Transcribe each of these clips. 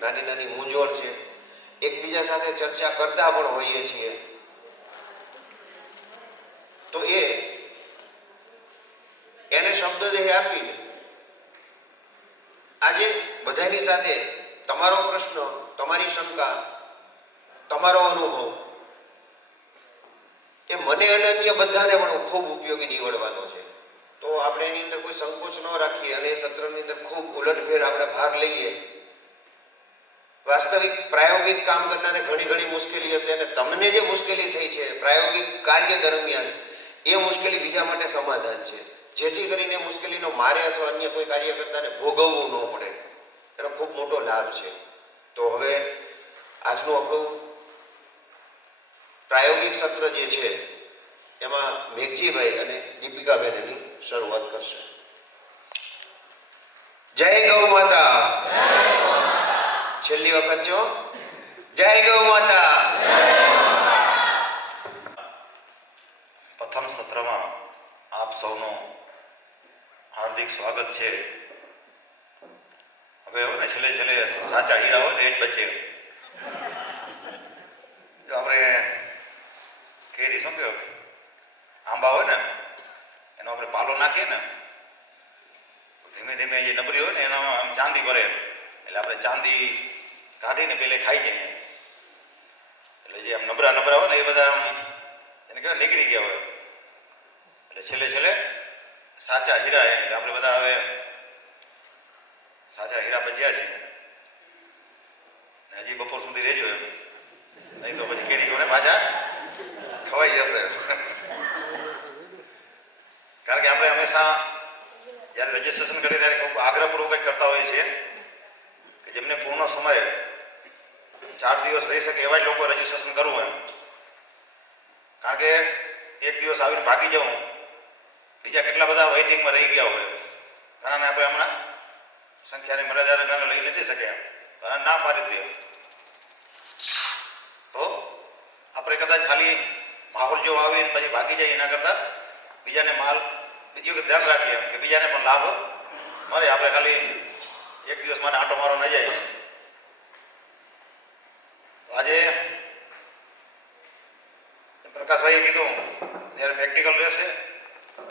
નાની નાની મૂંઝવણ છે, એકબીજા સાથે ચર્ચા કરતા પણ હોઈએ છીએ. તો એને શબ્દદેહ આપીને આજે બધાની સાથે તમારો પ્રશ્ન, તમારી શંકા, તમારો અનુભવ એ મને અને અન્ય બધાને પણ ખૂબ ઉપયોગી નીવડવાનો છે. તો આપણે એની અંદર કોઈ સંકોચ ન રાખીએ અને એ સત્રની અંદર ખૂબ ઉલટફેર આપણે ભાગ લઈએ. વાસ્તવિક પ્રાયોગિક કામ કરનારને ઘણી ઘણી મુશ્કેલી હશે અને તમને જે મુશ્કેલી થઈ છે પ્રાયોગિક કાર્ય દરમિયાન, એ મુશ્કેલી બીજા માટે સમાધાન છે, જેથી કરીને મુશ્કેલીનો મારે અથવા અન્ય કોઈ કાર્યકર્તાને ભોગવવું ન પડે. એનો ખૂબ મોટો લાભ છે. તો હવે આજનું આપણું પ્રાયોગિક સત્ર જે છે એમાં મેઘજીભાઈ અને દીપિકાબેન એની શરૂઆત કરશે. જય ગૌ માતા. છેલ્લી વખત જો જય ગૌ માતા. પ્રથમ સત્રમાં આપ સૌનું હાર્દિક સ્વાગત છે. હવે ને છેલ્લે સાચા હીરા હોય ને એ જ બચે. જો આપણે કેરી શું કહ્યું, આંબા હોય ને એનો આપણે પાલો નાખીએ ને, ધીમે ધીમે જે નબળી હોય ને એનામાં આમ ચાંદી ભરે, એટલે આપણે ચાંદી કાઢીને પેલે ખાઈ જઈએ. એટલે જે આમ નબળા હોય ને એ બધા આમ એને કહેવાય નીકળી ગયા હોય. એટલે છેલ્લે સાચા હીરા, એટલે આપણે બધા હવે સાચા હીરા બચ્યા છે. હજી બપોર સુધી રહેજો એમ, નહીં તો પછી કેરીઓને પાછા ખવાઈ જશે. કારણ કે આપણે હંમેશા જ્યારે રજીસ્ટ્રેશન કરીએ ત્યારે ખૂબ આગ્રહપૂર્વક કંઈક કરતા હોઈએ છીએ કે જેમને પૂર્ણ સમય 4 દિવસ રહી શકે એવા જ લોકો રજીસ્ટ્રેશન કરવું એમ. કારણ કે એક દિવસ આવીને ભાગી જવું, બીજા કેટલા બધા વેઇટિંગમાં રહી ગયા હોય. કારણ આપણે હમણાં સંખ્યાની મર્યાદાને કારણે લઈ નથી શક્યા, કારણ ના પાડી દે તો આપણે કદાચ ખાલી માહોલ જેવો આવીને પછી ભાગી જાય, એના કરતાં બીજાને બીજી વખત ધ્યાન રાખીએ કે બીજાને પણ લાભ મળે. આપણે ખાલી એક દિવસ માટે આંટો મારો ન જાય. આજે પ્રકાશભાઈએ કીધું જ્યારે પ્રેક્ટિકલ રહેશે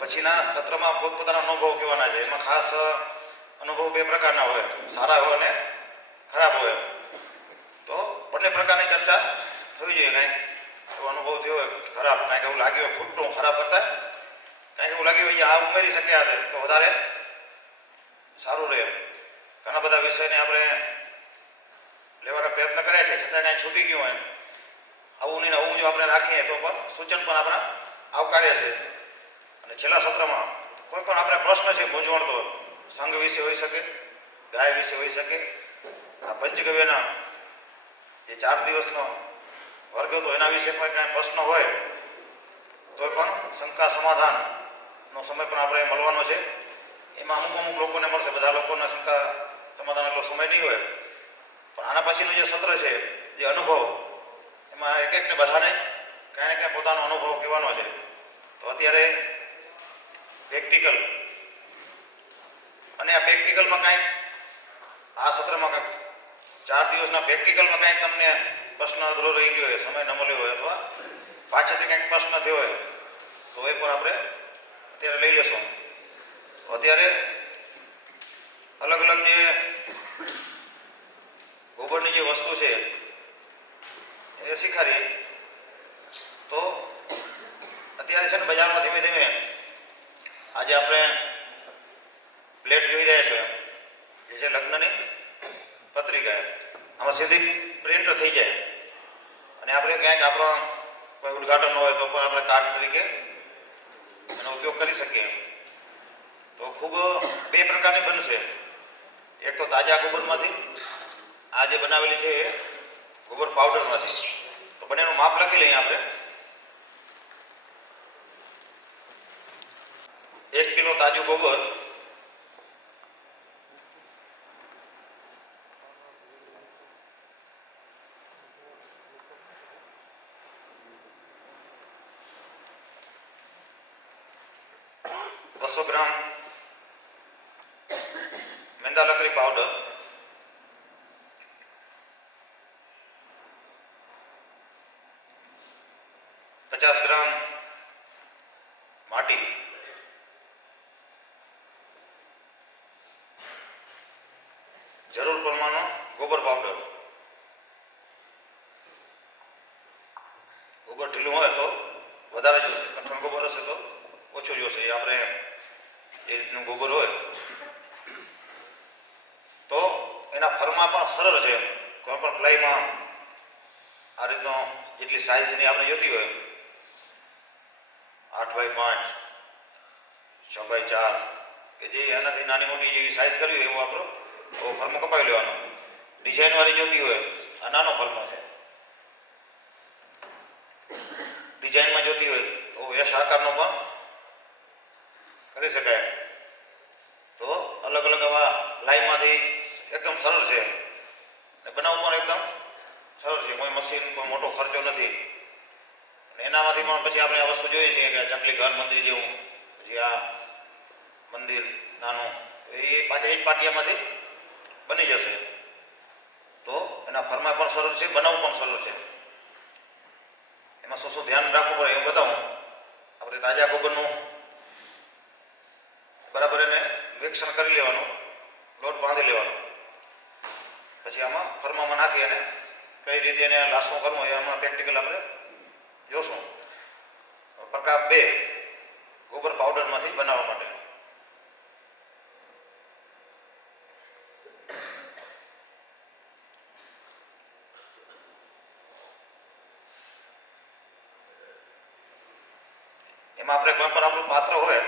પછીના સત્રમાં પોતપોતાના અનુભવ કહેવાના છે. એમાં ખાસ અનુભવ 2 પ્રકારના હોય, સારા હોય અને ખરાબ હોય. તો બંને પ્રકારની ચર્ચા થવી જોઈએ. કાંઈક એવો અનુભવ થયો હોય ખરાબ, કાંઈક એવું લાગ્યું હોય ખોટું ખરાબ કરતા, કાંઈક એવું લાગ્યું હોય આ ઉમેરી શક્યા હતા તો વધારે સારું રહે. ઘણા બધા વિષયને આપણે લેવાનો પ્રયત્ન કર્યા છે, છતાં કાંઈ છૂટી ગયું હોય, આવું નહીં આવું જો આપણે રાખીએ તો પણ સૂચન પણ આપણા આવકાર્ય છે. અને છેલ્લા સત્રમાં કોઈ પણ આપણે પ્રશ્ન છે મૂંઝવણતો, સંઘ વિશે હોઈ શકે, ગાય વિશે હોઈ શકે, આ પંચગવ્યના જે 4 દિવસનો વર્ગ હતો એના વિશે પણ કાંઈ પ્રશ્ન હોય તો પણ શંકા સમાધાનનો સમય પણ આપણે મળવાનો છે. એમાં અમુક લોકોને મળશે, બધા લોકોને શંકા સમાધાન એટલો સમય નહીં હોય. પણ આના પછીનું જે સત્ર છે, જે અનુભવ, એમાં એકને બધાને કાંઈ ને કાંઈ પોતાનો અનુભવ કહેવાનો છે. તો અત્યારે પ્રેક્ટિકલ, અને આ પ્રેક્ટિકલમાં કાંઈક આ સત્રમાં કાંઈક 4 દિવસના પ્રેક્ટિકલમાં કાંઈક તમને પ્રશ્ન અધૂરો રહી ગયો હોય, સમય ન મળ્યો હોય, અથવા પાછળથી કાંઈક પ્રશ્ન થયો હોય તો એ પણ આપણે અત્યારે લઈ લેશું. તો અત્યારે અલગ અલગ જે ગોબરની જે વસ્તુ છે એ શીખાડીએ. તો અત્યારે છે ને બજારમાં ધીમે ધીમે આજે આપણે પ્લેટ જોઈ રહ્યા છો જે છે લગ્નની પત્રિકા, આમાં સીધી પ્રિન્ટ થઈ જાય અને આપણે ક્યાંક આપણો કોઈ ઉદ્ઘાટન હોય તો પણ આપણે કાર્ડ તરીકે એનો ઉપયોગ કરી શકીએ. તો ખૂબ 2 પ્રકારની બનશે. એક તો તાજા ગોબરમાંથી, આ જે બનાવેલી છે એ ગોબર પાવડરમાંથી. તો બંનેનું માપ લખી લઈએ આપણે. 1 કિલો તાજું ગોબર, 200 ગ્રામ મેંદા લકડી પાવડર, 50 ગ્રામ માટી, જરૂર પ્રમાણનો ગોબર પાવડર. ગોબર ઢીલું હોય તો વધારે જોશે, કઠણ ગોબર હશે તો ઓછું જોશે. એ આપણે એ રીતનું ગોબર હોય તો એના ફરમાં પણ સરળ છે. કોઈ પણ પ્લાયમાં આ રીતનો જેટલી સાઇઝની આપણે જોતી હોય 8x5, 6x4 કે જે એનાથી નાની મોટી જેવી સાઇઝ કરવી હોય એવો આપણો ફર્મો કપાવી લેવાનો. ડિઝાઇનવાળી જોતી હોય આ નાનો ફર્મો છે. ડિઝાઇનમાં જોતી હોય તો એસ આકારનો પણ કરી શકાય. તો અલગ અલગ આવા લાઈનમાંથી એકદમ સરળ છે અને બનાવવું પણ એકદમ સરળ છે. કોઈ મશીન, કોઈ મોટો ખર્ચો નથી. અને એનામાંથી પણ પછી આપણે આ વસ્તુ જોઈએ છીએ કે ચકલી ઘર મંદિર જેવું, પછી આ મંદિર નાનું, એ પાછા એક પાટિયામાંથી બની જશે. તો એના ફરમા પણ સરળ છે, બનાવવું પણ સરળ છે. એમાં શું શું ધ્યાન રાખવું પડે એવું બતાવું. આપણે તાજા ગોબરનું બરાબર એને મિક્સર કરી લેવાનું, લોટ બાંધી લેવાનો. પછી આમાં ફરમામાં નાખી અને કઈ રીતે એને લાસવો કરવો એ આમાં પ્રેક્ટિકલ આપણે જોશું. પ્રકાર 2 ગોબર પાવડરમાંથી બનાવવા માટે. એમાં આપણે કોઈ પણ આપણું પાત્ર હોય,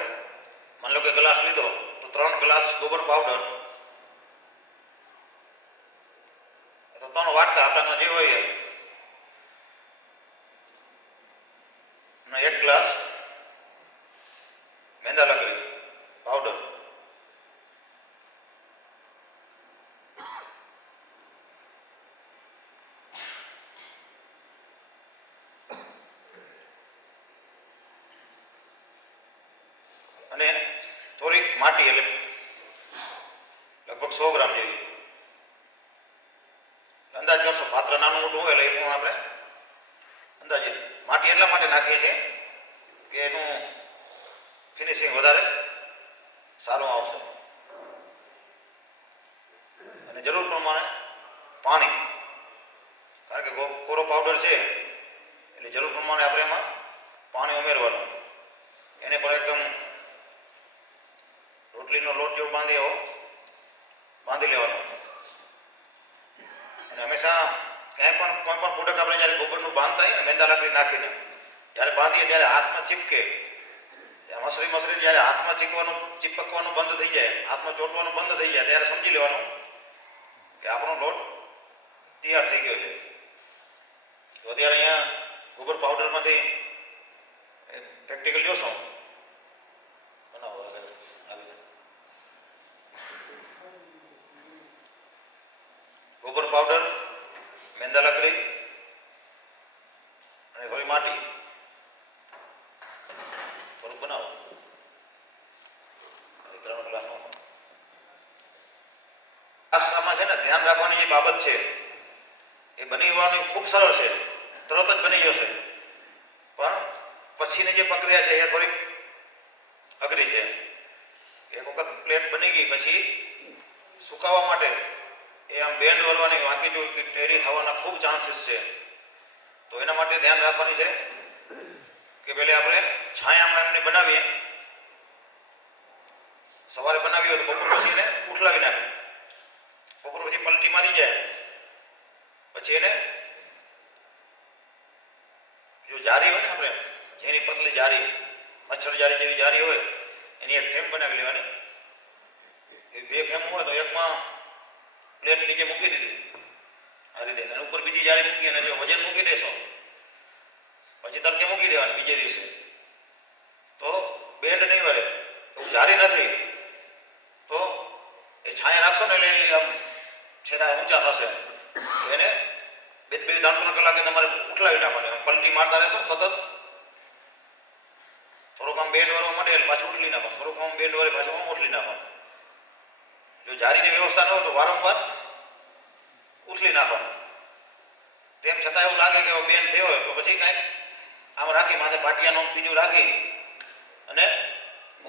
માની લો કે ગ્લાસ લીધો તો 3 ગ્લાસ ગોબર પાવડર અથવા 3 વાટકા આપણા જે હોય અને 1 ગ્લાસ મેંદા લકડી પાવડર. અને થોડીક માટી, એટલે લગભગ 100 ગ્રામ જેવી. અંદાજ કરશો, પાત્ર નાનું મોટું હોય એટલે એ પણ આપણે અંદાજે માટી એટલા માટે નાખીએ છીએ કે એનું ફિનિશિંગ વધારે સારું આવશે. અને જરૂર પ્રમાણે પાણી, કારણ કે કોરો પાવડર છે એટલે જરૂર પ્રમાણે આપણે એમાં પાણી ઉમેરવાનું. એને પણ એકદમ રોટલીનો લોટ જેવો બાંધી લેવાનો. અને હંમેશા ક્યાંય પણ કોઈ પણ પ્રોડક્ટ આપણે જ્યારે ગોબરનું બાંધતા હોય ને મેંદા લાકડી નાખીને જ્યારે બાંધીએ ત્યારે હાથમાં ચીપકે, મસરી જ્યારે હાથમાં ચીપકવાનું બંધ થઈ જાય, હાથમાં ચોંટવાનું બંધ થઈ જાય ત્યારે સમજી લેવાનું કે આપણો લોટ તૈયાર થઈ ગયો છે. તો અત્યારે અહીંયા ગોબર પાવડરમાંથી પ્રેક્ટિકલ જોશો. બનાવો ગોબર પાવડર, મેંદા લાકડી અને થોડી માટી, થોડુંક બનાવો. 3 ગ્લાસનો. આમાં છે ને ધ્યાન રાખવાની જે બાબત છે એ બનવાની ખૂબ સરળ છે, તરત જ બની જશે. પણ પછીની જે પ્રક્રિયા છે એ થોડીક અઘરી છે. એક વખત પ્લેટ બની ગઈ પછી સુકાવવા માટે એ આમ બેન્ડ વળવાની, વાંકી જોઈ ટેડી થવાના ખૂબ ચાન્સીસ છે. તો એના માટે ધ્યાન રાખવાની છે કે પહેલે આપણે છાયામાં એમને બનાવીએ. સવારે બનાવી હોય તો બપોર પછી એને ઉઠલાવી નાખીએ. બપોર પછી પલટી મારી જાય પછી એને જો જારી હોય ને, આપણે જેની પતલી જારી, મચ્છર જારી જેવી જારી હોય એની એક ફેમ બનાવી લેવાની. એ 2 ફેમ હોય તો એકમાં પ્લેટ નીચે મૂકી દીધી આ રીતે, અને ઉપર બીજી જારી મૂકી અને જો વજન મૂકી દેશો પછી તડકે મૂકી દેવાની બીજે દિવસે, તો બેન્ડ નહીં વળે. એવું જારી નથી તો એ છાંયા રાખશો ને એટલે આમ છેડા ઊંચા થશે. એને 2-3 કલાકે તમારે ઉઠલાવી નાખવાની. પલટી મારતા રહેશો સતત. થોડુંક આમ બેન્ડ વળવા માંડે એટલે પાછું ઉઠલી નાખો, થોડુંક આમ બેન્ડ વળે પાછું આમ ઉઠલી નાખો. જો જારીની વ્યવસ્થા ન હોય તો વારંવાર ઉથલી નાખવાનું. તેમ છતાં એવું લાગે કે બેન થયો હોય તો પછી કાંઈક આમ રાખી માથે પાટિયાનું બીજું રાખી અને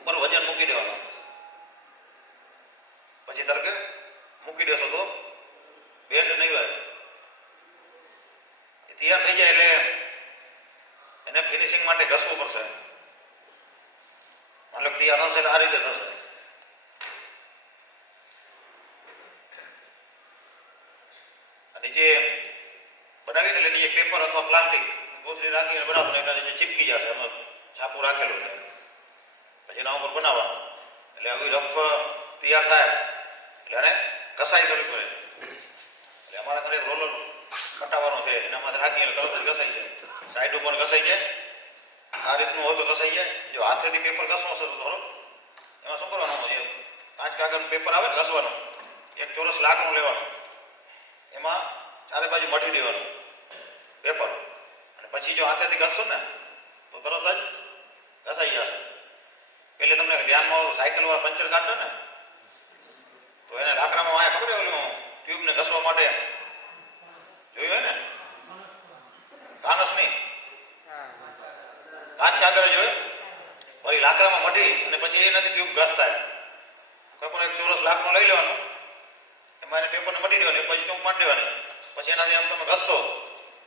ઉપર વજન મૂકી દેવાનું. પછી તરકે મૂકી દેશો તો બેન્ડ નહીં હોય. એ તૈયાર થઈ જાય એટલે એને ફિનિશિંગ માટે ઘસવું પડશે. મતલબ તૈયાર થશે એટલે આ રીતે થશે. નીચે બનાવીને એટલે નીચે પેપર અથવા પ્લાસ્ટિક કોથળી રાખીને બનાવશો એના નીચે ચીપકી જશે. એમાં છાપું રાખેલું છે. પછી એના ઉપર બનાવવાનું એટલે આવી રફ તૈયાર થાય એટલે એને ઘસાઈ કરવી પડે. એટલે અમારા ઘરે રોલર કટાવવાનો છે એના માટે રાખીએ એટલે તરત જ ઘસાઈ જાય. સાઈડ ઉપર ઘસાઈ જાય. આ રીતનું હોય તો ઘસાઈ જાય. જો હાથેથી પેપર ઘસવો હશે તો થોડો એમાં શું કરવાનું છે, કાચ કાગળનું પેપર આવે ને ઘસવાનું, એક ચોરસ લાકડું લેવાનું, એમાં ચારે બાજુ મઠી દેવાનું પેપર, અને પછી જો હાથેથી ઘસશો ને તો તરત જ ઘસાઈ જશે. પેલે તમને ધ્યાનમાં સાયકલવાળા પંચર કાઢતો ને તો એને લાકડામાં વાયા ખબર ઓલું ટ્યુબને ઘસવા માટે જોયું હોય ને, કાનસ નહીં કાચ કાગળ જોયું, વળી લાકડામાં મઢી અને પછી એનાથી ટ્યુબ ઘસતા. કોઈ પણ એક ચોરસ લાકડું લઈ લેવાનું, એમાં એને પેપરને મટી દેવાની, પછી ચૂંક મારી દેવાની, પછી એનાથી આમ તમે ઘસશો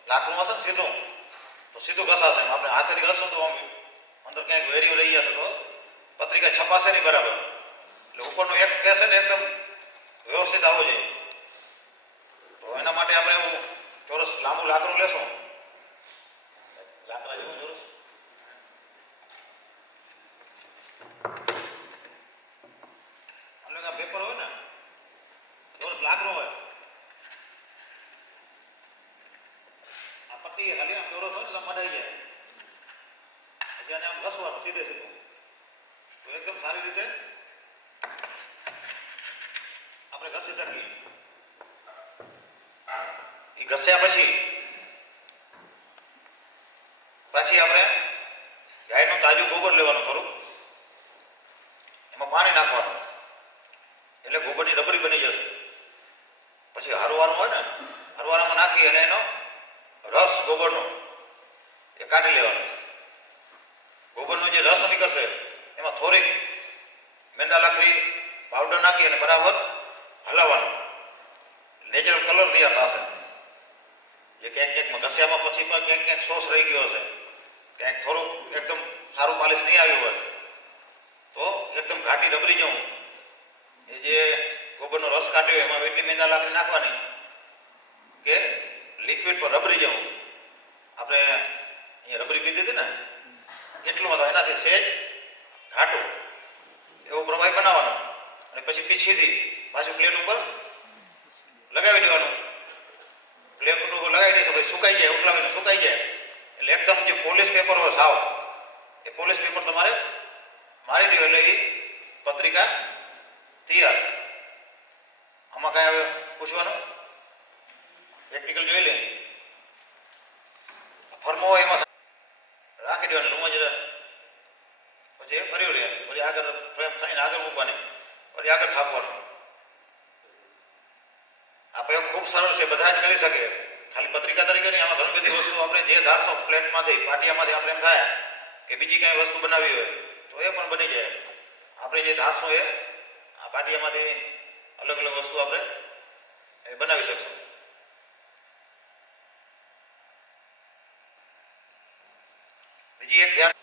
લાકડું હશે ને સીધું તો સીધું ઘસાશે. આપણે હાથેથી ઘસશો તો આમ અંદર ક્યાંક વેરીઓ રહી જશે તો પત્રિકા છપાશે નહીં બરાબર. એટલે ઉપરનો એક કહેશે ને એકદમ વ્યવસ્થિત આવવો જોઈએ. તો એના માટે આપણે એવું ચોરસ લાંબુ લાકડું લેશું, લાકડા જેવું ચોરસ, પેપર હોય ને ચોરસ લાકડું હોય, આ પટ્ટી ખાલી આમ ચોરસ હોય ને તો મઢાઈ જાય. પછી આને આમ ઘસવાનું સીધે સીધું તો એકદમ સારી રીતે આપણે ઘસી શકીએ. એ ઘસ્યા પછી આપણે ગાયનું તાજું ગોબર લેવાનું, થોડુંક એમાં પાણી નાખવાનું એટલે ગોબરની રબડી બની જશે. પછી હરવાનું હોય ને, હરવાનામાં નાખી અને એનો રસ ગોબરનો એ કાઢી લેવાનો. ગોબરનો જે રસ નીકળશે એમાં થોડીક મેંદા લાકડી પાવડર નાખી અને બરાબર હલાવવાનું. નેચરલ કલર તૈયાર થશે. જે ક્યાંક ક્યાંક ઘસ્યામાં પછી પણ ક્યાંક ક્યાંક સોસ રહી ગયો હશે, ક્યાંક થોડુંક એકદમ સારું પાલિશ નહીં આવ્યું હોય તો એકદમ ઘાટી રબડી જવું. એ જે ગોબરનો રસ કાઢ્યો એમાં એટલી મેંદા લાકડી નાખવાની કે લિક્વિડ પર રબડી જવું. આપણે અહીંયા રબડી પીધી હતી ને એટલું હતું, એનાથી સહેજ ઘાટું એવો પ્રવાહી બનાવવાનો અને પછી પીછીથી પાછું પ્લેટ ઉપર લગાવી દેવાનું. પ્લેટ ઉપર લગાવી દઈશું, પછી સુકાઈ જાય, ઉઠલાવીને સુકાઈ જાય એટલે એકદમ જે પોલિશ પેપર હોય સાવ, એ પોલિશ પેપર તમારે મારી દો એટલે એ પત્રિકા તૈયાર. આમાં કાંઈ હવે પૂછવાનું પ્રેક્ટિકલ જોઈ લે. ફર્મો હોય એમાં રાખી દેવાનું રૂમ જ, પછી એ ફર્યું રહે, પછી આગળ ફ્રેમ ખાઈને આગળ મૂકવાની, પછી આગળ થાપવાનું. આ પ્રયોગ ખૂબ સરળ છે, બધા જ કરી શકે. ખાલી પત્રિકા તરીકે નહીં, આમાં ઘણી બધી વસ્તુ આપણે જે ધારશો પ્લેટમાંથી પાટિયામાંથી આપણે એમ થાય કે બીજી કાંઈ વસ્તુ બનાવી હોય તો એ પણ બની જાય. આપણે જે ધારશો એ આ પાટિયામાંથી અલગ અલગ વસ્તુ આપણે એ બનાવી શકશું. બીજી એક ધ્યાન,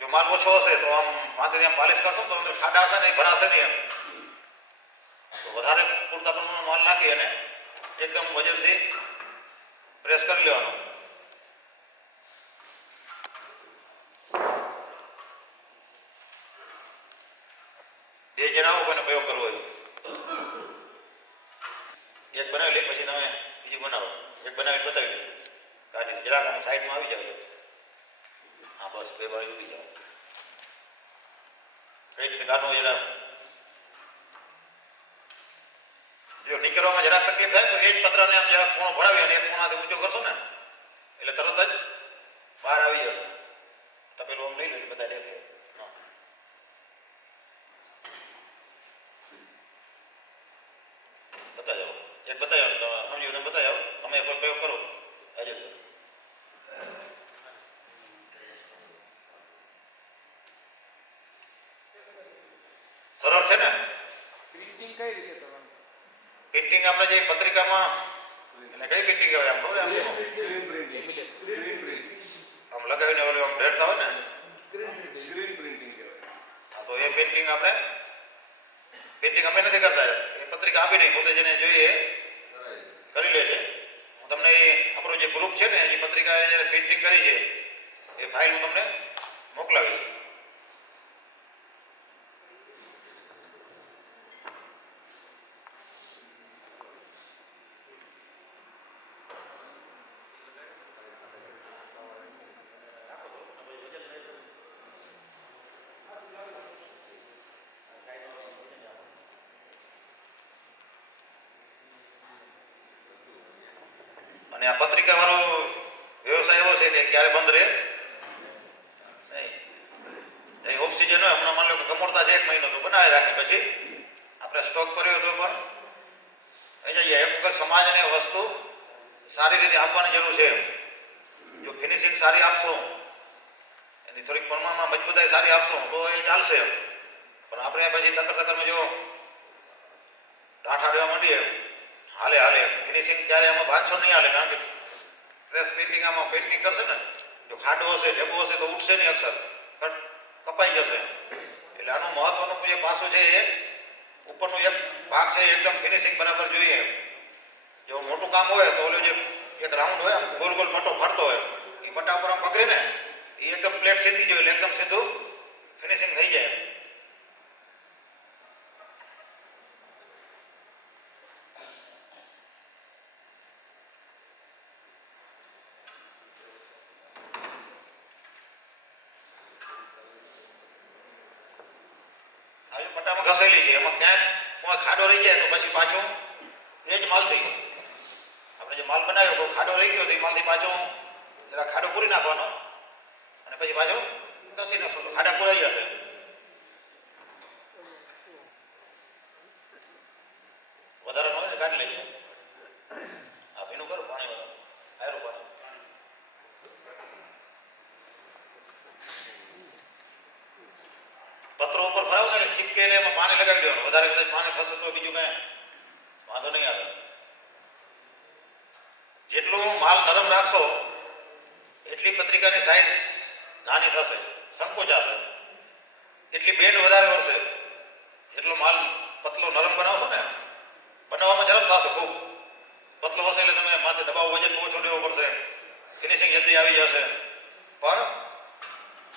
જો માલ ઓછો હશે તો આમ માથેથી આમ પાલિશ કરશો તો અંદર ખાડા હશે ને એ ભરાશે નહીં. એમ તો વધારે પૂરતા પ્રમાણમાં માલ નાખી અને એકદમ વજનથી પ્રેસ કરી લેવાનો. બે જણાવો કોઈને પ્રયોગ કરવો હોય, એક બનાવી લે પછી તમે બીજું બનાવો. એક બનાવીને બતાવી દે કાઢીને જરાક આમ સાઈડમાં આવી જાવ. હા બસ, બે વાર ઉડી જાઓ. કઈ રીતે કાઢવું જરા, જો નીકળવામાં જરાક તકલીફ થાય તો એ જ પતરાને આમ જરાક ખૂણો ભરાવી અને એક ખૂણાથી ઊંચો કરશો ને એટલે તરત જ બહાર આવી જશે. તપેલું આમ લઈ લે બધા દેખે. બતાવી જાઓ, એક બતાવી આવો, સમજી તમે બતાવી આવો, તમે એક પ્રયોગ કરો. આજે કઈ રીતે કરવાનું? પ્રિન્ટિંગ આપણે જે પત્રિકામાં એટલે કઈ પ્રિન્ટિંગ કહેવાય આમ ખબર આમ સ્ક્રીન પ્રિન્ટિંગ આમ લગાવીને ઓલું આમ રેડતા હોય ને સ્ક્રીન પ્રિન્ટિંગ કહેવાય. હા તો એ પેઇન્ટિંગ આપણે પેઇન્ટિંગ અમે નથી કરતા એ પત્રિકા આપી દઈ પોતે જેને જોઈએ એ કરી લે છે. હું તમને એ આપણું જે ગ્રુપ છે ને એ પત્રિકા જ્યારે પેઇન્ટિંગ કરી છે એ ફાઇલ હું તમને મોકલાવીશ. અને આ પત્રિકા વાળો વ્યવસાય એવો છે કે ક્યારે બંધ રહે નહીં. ઓફ સિઝન હોય હમણાં માની લો કે કમોડતા છે 1 મહિનો તો બનાવી રાખી પછી આપણે સ્ટોક કર્યો તો પણ થઈ જઈએ. એક વખત સમાજને વસ્તુ સારી રીતે આપવાની જરૂર છે. જો ફિનિશિંગ સારી આપશો એની થોડીક પ્રમાણમાં મજબૂતાઈ સારી આપશો તો એ ચાલશે. પણ આપણે પછી તકરમાં જો ડાંઠા દેવા માંડીએ હાલે ફિનિશિંગ ત્યારે આમાં બાંધશો નહીં હાલે. કારણ કે પ્રેસ પ્રિન્ટિંગ આમાં પેઇન્ટિંગ કરશે ને જો ખાડો હશે ઢેબો હશે તો ઉઠશે નહીં, અક્ષર કપાઈ જશે. એટલે આનું મહત્વનું જે પાસું છે એ ઉપરનું એક ભાગ છે એકદમ ફિનિશિંગ બરાબર જોઈએ. જો મોટું કામ હોય તો ઓલો જે એક રાઉન્ડ હોય આમ ગોલ પટ્ટો ફરતો હોય એ પટ્ટા ઉપર આમ પકડે ને એ એકદમ પ્લેટ સીધી જોઈએ એટલે એકદમ સીધું ફિનિશિંગ થઈ જાય. આવી પટ્ટામાં ઘસેલી છે એમાં ક્યાંક કોઈ ખાડો રહી જાય તો પછી પાછું એ જ માલથી આપણે જે માલ બનાવ્યો કોઈ ખાડો રહી ગયો તો એ માલથી પાછો જરા ખાડો પૂરી નાખવાનો અને પછી પાછો ઘસી નાખશો તો ખાડા પૂરાઈ જશે. વધારે મળે ને કાઢી લઈએ. આ ભીનું કરો પાણી વાળું આયરું પાણી. પત્રો ઉપર ભરાવો ને ચીપકે એટલે એમાં પાણી લગાવી દેવાનું. વધારે કદાચ પાણી થશે તો બીજું કઈ વાંધો નહીં આવે. જેટલું માલ નરમ રાખશો એટલી પત્રિકાની સાઈઝ નાની થશે, સંકોચાશે. એટલી બેન્ડ વધારે વળશે. એટલો માલ પતલો નરમ બનાવશો ને બનાવવામાં ઝડપ થશે ખૂબ. પતલો હશે એટલે તમે માથે દબાવ વજન ઓછો દેવો પડશે, ફિનિશિંગ જલ્દી આવી જશે. પણ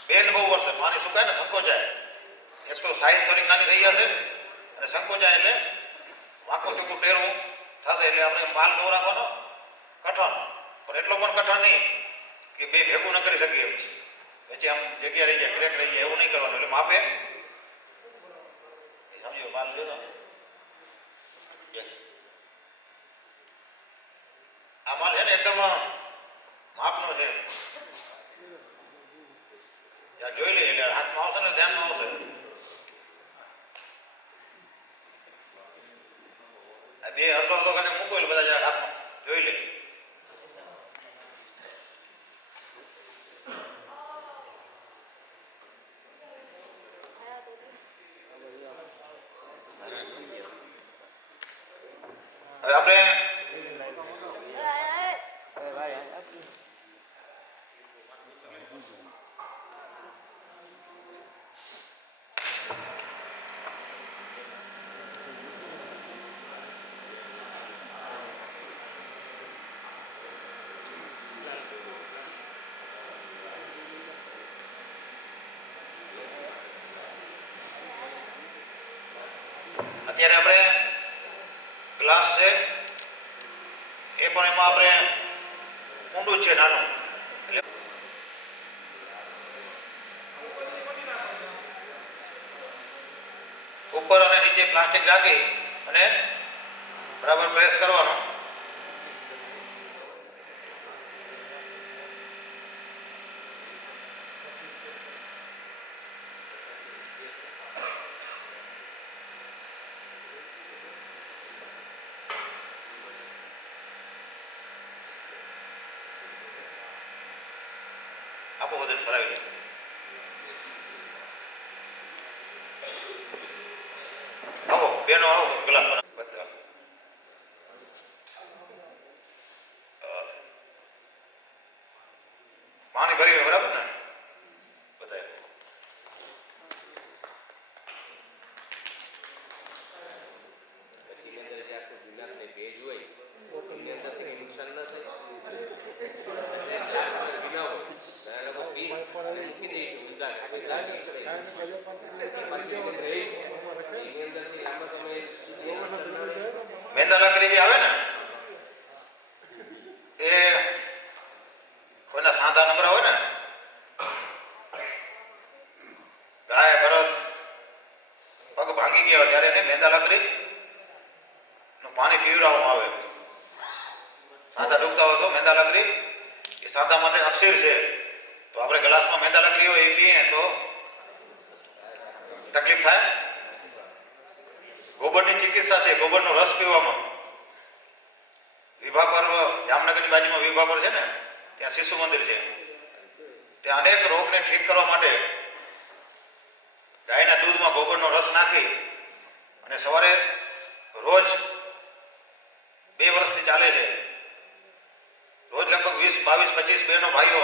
બેન્ડ બહુ વળશે. પાણી સુકાય ને સંકોચાય એક તો સાઈઝ થોડીક નાની થઈ જશે અને સંકોચાય એટલે વાંકો ચોખ્ખું ટેરવું થશે. એટલે આપણે માલ બહુ રાખવાનો કઠણ, પણ એટલો પણ કઠણ નહીં કે બે ભેગું ન કરી શકીએ પછી આમ જગ્યા રહી જાય ક્રેક રહી જાય એવું નહીં કરવાનું. એટલે માપે સમજો માલ લીધો. આ માલ છે ને એકદમ માપનો છે. ત્યાં જોઈ લઈએ એટલે હાથમાં આવશે ને ધ્યાનમાં આવશે. બે અડધો કાને મૂકો એટલે બધા જરા હાથમાં જોઈ લે. હવે આપણે અત્યારે આપણે ગ્લાસ છે એ પણ એમાં આપણે ઊંડું છે નાનું. ઉપર અને નીચે પ્લાસ્ટિક રાખી અને બરાબર પ્રેસ કરવાનો. આપો બધું ભરાવી લે. આવો બેનો આવો ગ્લાસ પાણી ભરી હોય બરાબર ને બતાય પછી એની અંદર જે આખું ગુલાબ ને ભેજ હોય એની અંદરથી કંઈ નુકસાન ન થાય એટલે ગ્લાસ અંદર ભીના હોય ઘણા લોકો પી અને મૂકી દે છે ઊંધા પછી લાગી છે પાછી એની અંદર રહી છે એની અંદરથી લાંબા સમય સુધી મેંદા લાકડી જે આવે ને એ કોઈના સાદા નંબર હોય ને ગાય બળદ પગ ભાંગી ગયા હોય ત્યારે એને મેંદા લાકડી નું પાણી પીવડાવવામાં આવે સાદા ડૂબતા હોય તો મેંદા લાકડી એ સાદા માટે અક્ષીર છે તો આપણે ગ્લાસમાં મેંદા લાકડી હોય એ પીએ તો તકલીફ થાય ગોબરની ચિકિત્સા છે ગોબરનો રસ પીવામાં વિભાપર જામનગરની બાજુમાં વિભાપર છે ને ત્યાં શિશુ મંદિર છે ત્યાં અનેક રોગને ઠીક કરવા માટે ગાયના દૂધમાં ગોબરનો રસ નાખી અને સવારે રોજ 2 વર્ષથી ચાલે છે રોજ લગભગ 20, 22, 25 બહેનો ભાઈઓ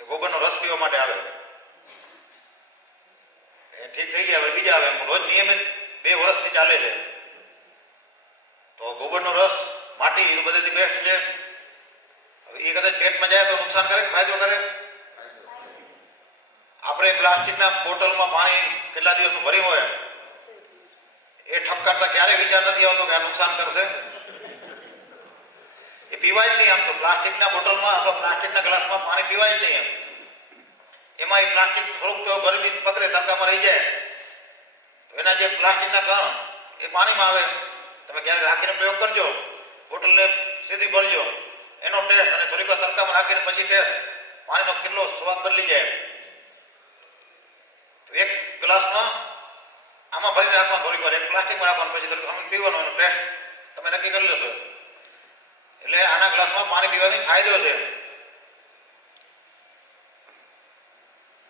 એ ગોબરનો રસ પીવા માટે આવે એ ઠીક થઈ ગયા હવે બીજા આવે રોજ નિયમિત 2 વર્ષથી ચાલે છે તો ગોબરનો રસ માટી એ બધેથી બેસ્ટ છે હવે એ કદાચ પેટમાં જાય તો નુકસાન કરે ફાયદો કરે આપણે પ્લાસ્ટિકના બોટલમાં પાણી કેટલા દિવસનું ભર્યું હોય એ ઠપકારતા ક્યારેય વિચાર નથી આવતો કે આ નુકસાન કરશે એ પીવાય જ નહીં આમ તો પ્લાસ્ટિકના બોટલમાં અથવા પ્લાસ્ટિકના ગ્લાસમાં પાણી પીવાય જ નહીં એમાં એ પ્લાસ્ટિક થોડુંક તો ગરમી પકડે તડકામાં રહી જાય તો એના જે પ્લાસ્ટિકના કણ એ પાણીમાં આવે તમે ક્યારેક રાખીને પ્રયોગ કરજો બોટલને સીધી ભરજો એનો ટેસ્ટ અને થોડીક વાર તડકામાં રાખીને પછી ટેસ્ટ પાણીનો કેટલો સ્વાદ બદલી જાય તો એક ગ્લાસમાં આમાં ભરીને રાખવાનું થોડીક વાર એક પ્લાસ્ટિકમાં રાખવાનું પછી પીવાનો એનો ટેસ્ટ તમે નક્કી કરી લેશો એટલે આના ગ્લાસમાં પાણી પીવાથી ફાયદો છે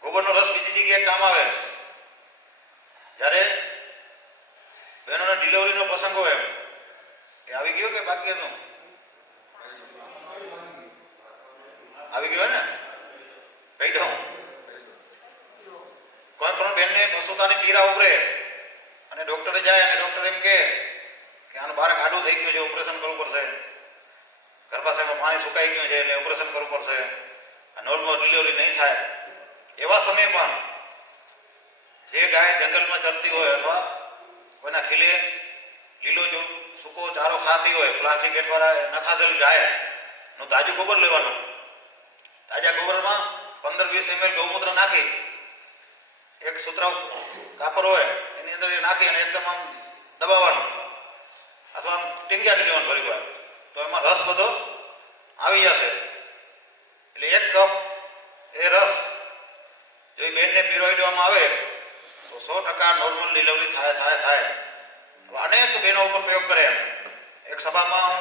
ગોબરનો રસ બીજી જગ્યાએ કામ આવે જ્યારે બહેનોને ડિલિવરીનો પ્રસંગ હોય એ આવી ગયો કે બાકી હતું આવી ગયો ને કહી દઉં કોઈ પણ બેનને પ્રસૂતાની પીડા ઉપરે અને ડોક્ટરે જાય અને ડોક્ટર એમ કે આનું બાળક આડું થઈ ગયું છે ઓપરેશન કરવું પડશે ગર્ભાશયમાં પાણી સુકાઈ ગયું છે એટલે ઓપરેશન કરવું પડશે નોર્મલ ડિલિવરી નહીં થાય એવા સમયે પણ જે ગાય જંગલમાં ચરતી હોય અથવા કોઈના ખીલે લીલો જો સૂકો ચારો ખાતી હોય પ્લાસ્ટિક દ્વારા નખાધેલ ગાયનું તાજું ગોબર લેવાનું તાજા ગોબરમાં 15-20 ml ગૌમૂત્ર નાખી એક સુતરાઉ કાપડ હોય એની અંદર એ નાખી અને એકદમ આમ દબાવવાનું અથવા આમ ટીંગ્યા લેવાનું થોડીક વાર તો એમાં રસ બધો આવી જશે એટલે 1 કપ એ રસ જો એ બેનને પીવડાવી દેવામાં આવે તો 100% નોર્મલ ડિલિવરી થાય અનેક બહેનો ઉપર પ્રયોગ કરે એક સભામાં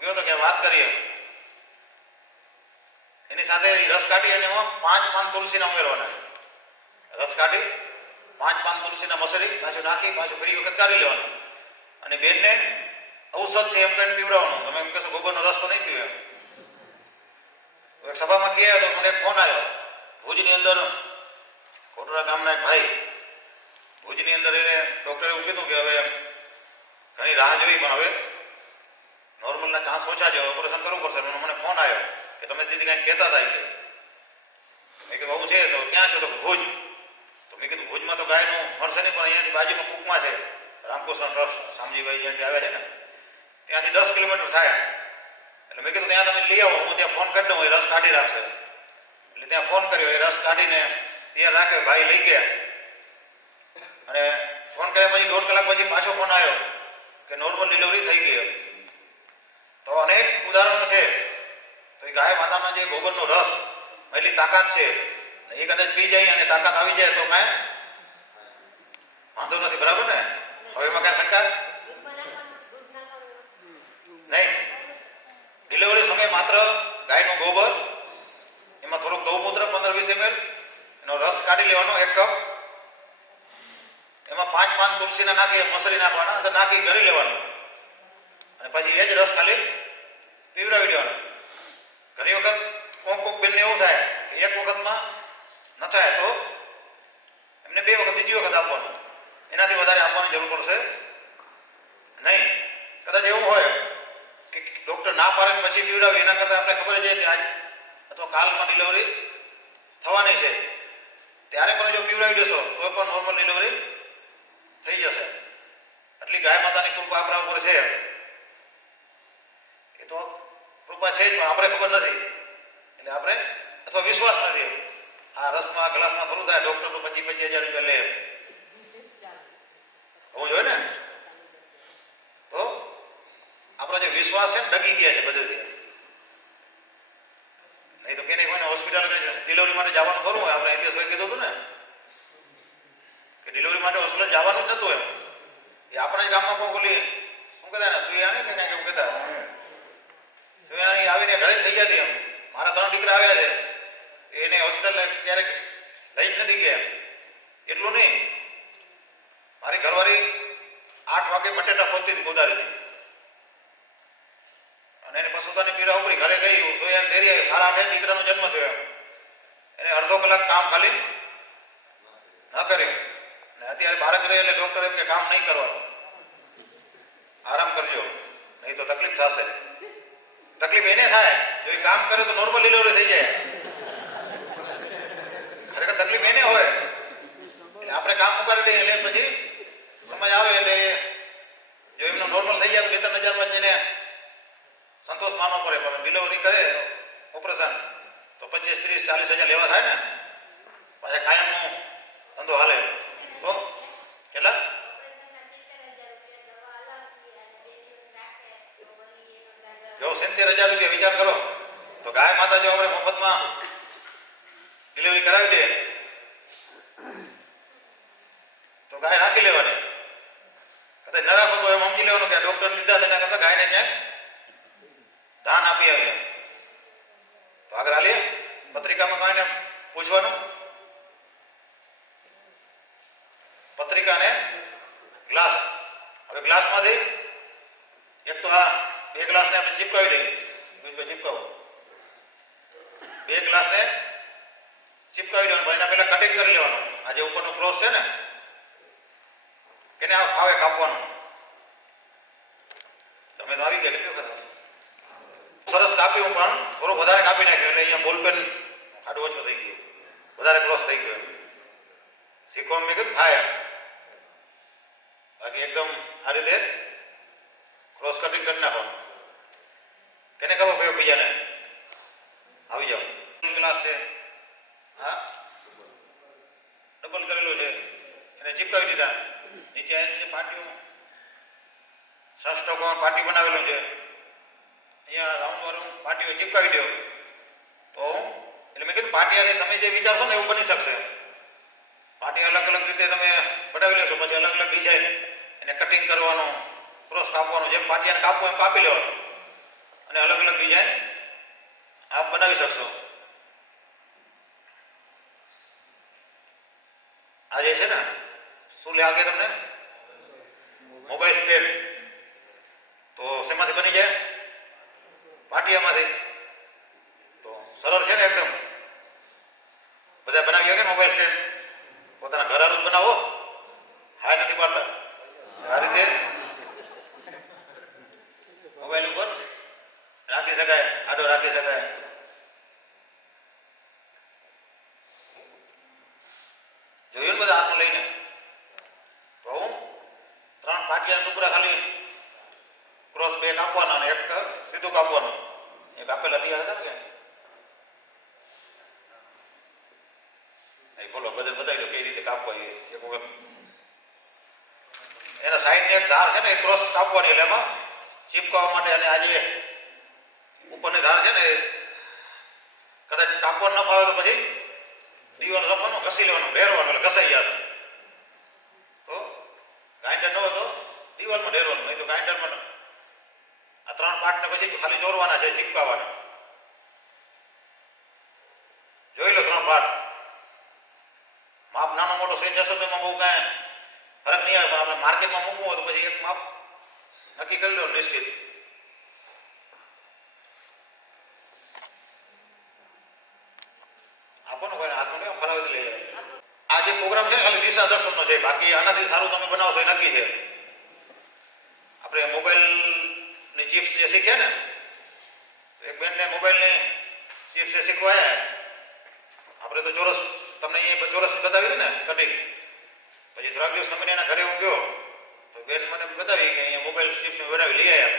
ગયો તો કે વાત કરીએ એની સાથે રસ કાઢી અને એમાં 5 પાન તુલસીના ઉમેરવાના રસ કાઢી 5 પાન તુલસીના મસરી પાછું નાખી પાછું ફરી વખત કાઢી લેવાનું અને બેનને ઔષધ છે એમ કરીને પીવડાવવાનું તમે એમ કહેશો ગોબરનો રસ તો નહીં પીવે એક સભામાં કહે તો મને એક ફોન આવ્યો ભુજની અંદર કોટડા ગામના એક ભાઈ ભુજની અંદર એને ડૉક્ટરે એવું કીધું કે હવે ઘણી રાહ જોઈ પણ હવે નોર્મલના ચાન્સ ઓછા છે ઓપરેશન કરવું પડશે મને ફોન આવ્યો કે તમે દીદી કાંઈ કહેતા હતા કે મેં કીધું આવું છે તો ક્યાં છો તો ભુજ તો મેં કીધું ભુજમાં તો ગાયનું મળશે નહીં પણ અહીંયાથી બાજુમાં કૂકમાં છે રામકૃષ્ણ ટ્રસ્ટ શામજીભાઈ જ્યાંથી આવે છે ને ત્યાંથી 10 કિલોમીટર થાય એટલે મેં કીધું ત્યાં તમે લઈ આવો હું ત્યાં ફોન કરી દઉં એ રસ કાઢી રાખશે એટલે ત્યાં ફોન કર્યો એ રસ કાઢીને તૈયાર રાખે ભાઈ લઈ ગયા અને ફોન કર્યા પછી 1.5 કલાક પછી પાછો ફોન આવ્યો કે નોર્મલ ડિલિવરી થઈ ગઈ તો અનેક ઉદાહરણો છે તો એ ગાય માતાનો જે ગોબરનો રસ એટલી તાકાત છે એ કદાચ પી જાય અને તાકાત આવી જાય તો કાંઈ વાંધો નથી બરાબર ને હવે એમાં કાંઈ શંકા નહીં ડિલિવરી સમયે માત્ર ગાયનું ગોબર એમાં થોડુંક ગૌમૂત્ર 15-20 ml એનો રસ કાઢી લેવાનો 1 કપ એમાં 5 પાન તુલસીના નાખી મસરી નાખવાના અંદર નાખી ઘરી લેવાનું અને પછી એ જ રસ ખાલી પીવડાવી દેવાનો ઘણી વખત કોક બેનને એવું થાય કે એક વખતમાં ન થાય તો એમને 2 વખત બીજી વખત આપવાનું, એનાથી વધારે આપવાની જરૂર પડશે નહીં. કદાચ એવું હોય કે ડૉક્ટર ના પાડે પછી પીવડાવી, એના કરતાં આપણે ખબર છે કે આજ અથવા કાલમાં ડિલિવરી થવાની છે, ત્યારે પણ જો પીવડાવી દેશો તો પણ નોર્મલ ડિલિવરી થઈ જશે. એટલી ગાય માતાની કૃપા આપણા ઉપર છે. એ તો કૃપા છે જ, પણ આપણે ખબર નથી, એટલે આપણે અથવા વિશ્વાસ નથી. આ રસમાં ગ્લાસમાં થોડું થાય, ડૉક્ટર તો 25,000 રૂપિયા લે હોવું જોઈએ ને. તો આપણો જે વિશ્વાસ છે ને ડગી ગયા છે બધેથી. નહીં તો કેને કોઈને હોસ્પિટલ ડિલિવરી માટે જવાનું ખરું હોય. આપણે ઇતિહાસ કીધું હતું ને કે ડિલિવરી માટે હોસ્પિટલ જવાનું જ નહોતું એમ. એ આપણા ગામમાં કોઈ ઓલી શું કહેતા ને સુયાણી કે કંઈક એવું કહેતા, સુયાણી આવીને ઘરે જ થઈ જતી એમ. મારા 3 દીકરા આવ્યા છે, એને હોસ્પિટલ ક્યારેક લઈ જ નથી ગયા. એટલું નહીં, મારી ઘરવાળી 8 વાગે બટેટા ખોદતી હતી ગોદારીથી, અને એને પશુતાની પીડા ઉપરી ઘરે ગઈ. સોયાની દેરી 8:30 દીકરાનો જન્મ થયો. એને અડધો કલાક કામ ખાલી ન કર્યું, ને અત્યારે બાળક રહે એટલે ડૉક્ટર એમ કે કામ નહીં કરવાનું, આરામ કરજો, નહીં તો તકલીફ થશે. તકલીફ એને થાય જો એ કામ કરે તો નોર્મલ ડિલિવરી થઈ જાય. ખરેખર તકલીફ એને હોય, એટલે આપણે કામ ઉપાડી દઈએ, એટલે પછી સમય આવે એટલે જો એમનો નોર્મલ થઈ જાય તો 2-3 હજારમાં જઈને સંતોષ માનવો પડે. પણ ડિલિવરી કરે ઓપરેશન તો 25-30-40 હજાર લેવા થાય ને. પાછા કાયમનો ધંધો હાલે તો કેટલા? જો 70,000 રૂપિયા વિચાર કરો તો ગાય માતા જો આપણે મફતમાં ડિલિવરી કરાવી દે તો ગાય રાખી લેવાની. કદાચ ન રાખો તો એમ સમજી લેવાનું કે આ ડૉક્ટર લીધા તેના કરતાં ગાયને ક્યાંક દાન આપી આવીએ. તો આગળ હાલીએ. પત્રિકામાં ગાયને પૂછવાનું, પત્રિકા અને ગ્લાસ. હવે ગ્લાસમાંથી એક તો આ 2 ગ્લાસને આપણે ચીપકાવી દઈએ, ચીપકાવો 2 ગ્લાસને ચીપકાવી દેવાનું, પણ એના પહેલા કટિંગ કરી લેવાનું. આ જે ઉપરનો ક્રોસ છે ને એને આ ફાવે કાપવાનું. તમે તો આવી ગયા કેટલી વખત સરસ કાપ્યું, પણ થોડું વધારે કાપી નાખ્યું એટલે અહીંયા બોલપેન ખાડો ઓછો થઈ ગયો, વધારે ક્રોસ થઈ ગયો. શીખવામાં મેં કીધું થાય, બાકી એકદમ આ રીતે ક્રોસ કટિંગ કરી નાખવાનું. કેને ખબર કયો બીજાને આવી જાઓ. ગ્લાસ છે, હા ડબલ કરેલું છે, એને ચીપકાવી દીધા. નીચે જે પાટીઓ ષષ્ઠકોણ પાટી બનાવેલું છે, અહીંયા રાઉન્ડ વાળું પાટીઓ ચીપકાવી દો તો એટલે મેં કીધું પાટિયાથી તમે જે વિચારશો ને એવું બની શકશે. પાટી અલગ અલગ રીતે તમે બનાવી લેશો, પછી અલગ અલગ ડિઝાઇન એને કટિંગ કરવાનું, ક્રોસ કાપવાનું, જેમ પાટિયાને કાપવું એમ કાપી લેવાનું, અને અલગ અલગ ડિઝાઇન આપ બનાવી શકશો. આ જે છે ને શું લાગે તમને? Mobile stand. તો શેમાંથી બની જાય? પાટિયામાંથી. તો સરળ છે ને એકદમ. બધા બનાવી શકે મોબાઈલ સ્ટેન્ડ? પોતાના ઘર હારું બનાવો, હાય નથી પાડતા. આ રીતે મોબાઈલ ઉપર રાખી શકાય, આડો રાખી શકાય. જોયું ને બધા હાથમાં લઈને? તો હું 3 પાટિયાના ટુકડા ખાલી ક્રોસ 2 કાપવાના અને 1 સીધું કાપવાનું. એક આપેલા તૈયાર હતા ને કે બોલો બધે બતાવી દો કઈ રીતે કાપવા. એક વખત એના સાઈડની એક ધાર છે ને એ ક્રોસ કાપવાની, એટલે એમાં ચીપકાવવા માટે. અને આજે ઉપરની ધાર છે ને કદાચ કાપવા ન ફાવે તો પછી દીવાલ રફવાનું, ઘસી લેવાનું, ઢેરવાનું, એટલે ઘસાઈ જશે. તો ગ્રાઇન્ડર ન હોય તો દીવાલમાં ઢેરવાનું, નહીં તો ગ્રાઇન્ડરમાં. આ 3 પાર્ટને પછી ખાલી ચોરવાના છે, ચીપકાવવાના. જોઈ લો 3 પાર્ટ. માપ નાનો મોટો સેજ હશે તો એમાં બહુ કાંઈ ફરક નહીં આવે, પણ આપણે માર્કેટમાં મૂકવું હોય તો પછી એક માપ નક્કી કરી લો નિશ્ચિત. પ્રોગ્રામ છે ને ખાલી દિશા દર્શનનો છે, બાકી આનાથી સારું તમે બનાવશો એ નક્કી છે. આપણે મોબાઈલની ચિપ્સ જે શીખ્યા ને, એક બેનને મોબાઈલની ચિપ્સ જે શીખવાયા, આપણે તો ચોરસ તમને અહીંયા ચોરસ બતાવી ને કટિંગ, પછી થોડાક દિવસ મને એના ઘરે હું ગયો તો બેન મને બતાવી કે અહીંયા મોબાઈલ ચિપ્સ બનાવી લઈ આવ્યા.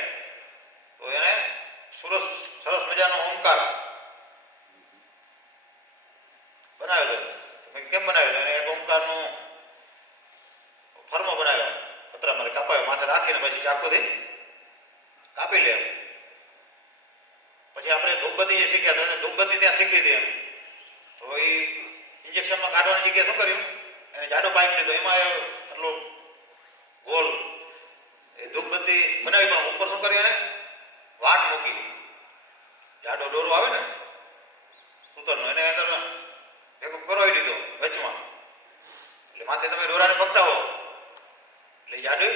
તો એને સરસ મજાનો ઓમકાર બનાવ્યો હતો. મેં કેમ બનાવ્યો? એને એક ઓમકારનું ફર્મો બનાવ્યો, પતરામાંથી કાપાયો, માથે રાખીને પછી ચાકુથી કાપી લે. પછી આપણે ધૂપબત્તી શીખ્યા તો એને ધૂપબત્તી ત્યાં શીખી હતી એમ. તો એ ઇન્જેક્શનમાં કાઢવાની જગ્યાએ શું કર્યું? એને જાડો પાઇપ લીધો, એમાં એટલો ગોલ એ ધૂપબત્તી બનાવી, પણ ઉપર શું કર્યું? એને વાટ મૂકી, જાડો દોરો આવે ને સૂતરનો, એને અંદર ભેગો પરોવી દીધો વચમાં. એટલે માથે તમે દોરાને પકડાવો એટલે જાડું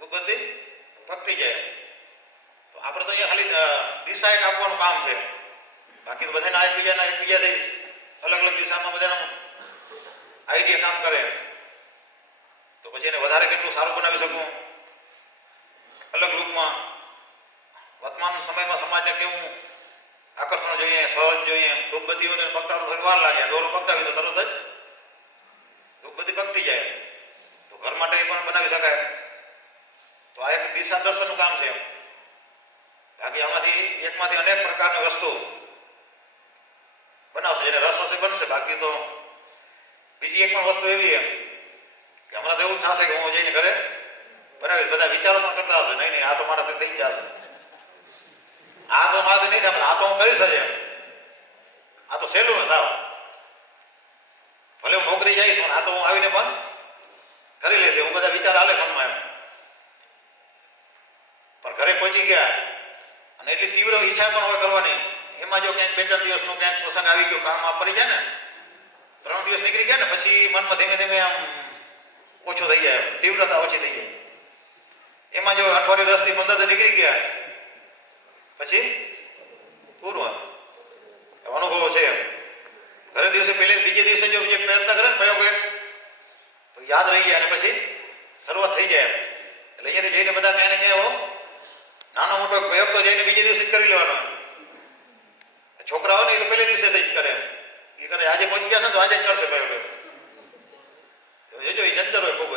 ધૂપબત્તી પકડી જાય. તો આપણે તો અહીંયા ખાલી દિશા એક આપવાનું કામ છે, બાકી તો બધાના એકબીજાથી અલગ અલગ દિશામાં બધાના આઈડિયા કામ કરે. તો પછી એને વધારે કેટલું સારું બનાવી શકું, અલગ લુકમાં, વર્તમાન સમયમાં સમાજને કેવું આકર્ષણ જોઈએ, સહજ જોઈએ. ધૂપબત્તી હોય તો પકડાવવું થોડી વાર લાગે, દોરો પકડાવી તો તરત જ ધૂપબત્તી પકડી જાય. તો ઘર માટે એ પણ બનાવી શકાય. તો આ એક દિશા દર્શનનું કામ છે. બાકી આમાંથી એકમાંથી અનેક પ્રકારની વસ્તુ બનાવશે, જેને રસ હશે બનશે. બાકી તો બીજી એક પણ વસ્તુ એવી એમ કે હમણાં તો એવું થશે કે હું જઈને ઘરે બનાવીશ, બધા વિચારો પણ કરતા હશે, નહીં આ તો મારાથી થઈ જશે, આ તો મારાથી નહીં થાય, આ તો હું કરીશ જ એમ, આ તો સહેલું ને સાવ, ભલે હું નોકરી જઈશ આ તો હું આવીને પણ કરી લેશે, હું બધા વિચાર હાલે મનમાં એમ. પણ ઘરે પહોંચી ગયા અને એટલી તીવ્ર ઈચ્છા પણ હોય કરવાની, એમાં જો ક્યાંક 2-3 દિવસનો ક્યાંક પ્રસંગ આવી ગયો, કામ આ પડી જાય ને, 3 દિવસ નીકળી ગયા ને, પછી મનમાં ધીમે ધીમે આમ ઓછું થઈ જાય, તીવ્રતા ઓછી થઈ જાય. એમાં જો અઠવાડિયું 10 થી 15 થી નીકળી ગયા પછી પૂરું અનુભવો છે. ઘરે દિવસે બીજે દિવસે જો પ્રયત્ન કરે ને પ્રયોગ એક તો યાદ રહી જાય અને પછી શરૂઆત થઈ જાય. એટલે અહીંયાથી જઈને બધા ક્યાં ને ક્યાં નાનો મોટો પ્રયોગ તો જઈને બીજે દિવસે જ કરી લેવાનો. છોકરાઓ ને એ તો પહેલે દિવસે જ કરે, એ કરે આજે પહોંચી ગયા છે તો આજે જ કરશે પ્રયોગ. જોજો એ ચંચળ હોય ખૂબ,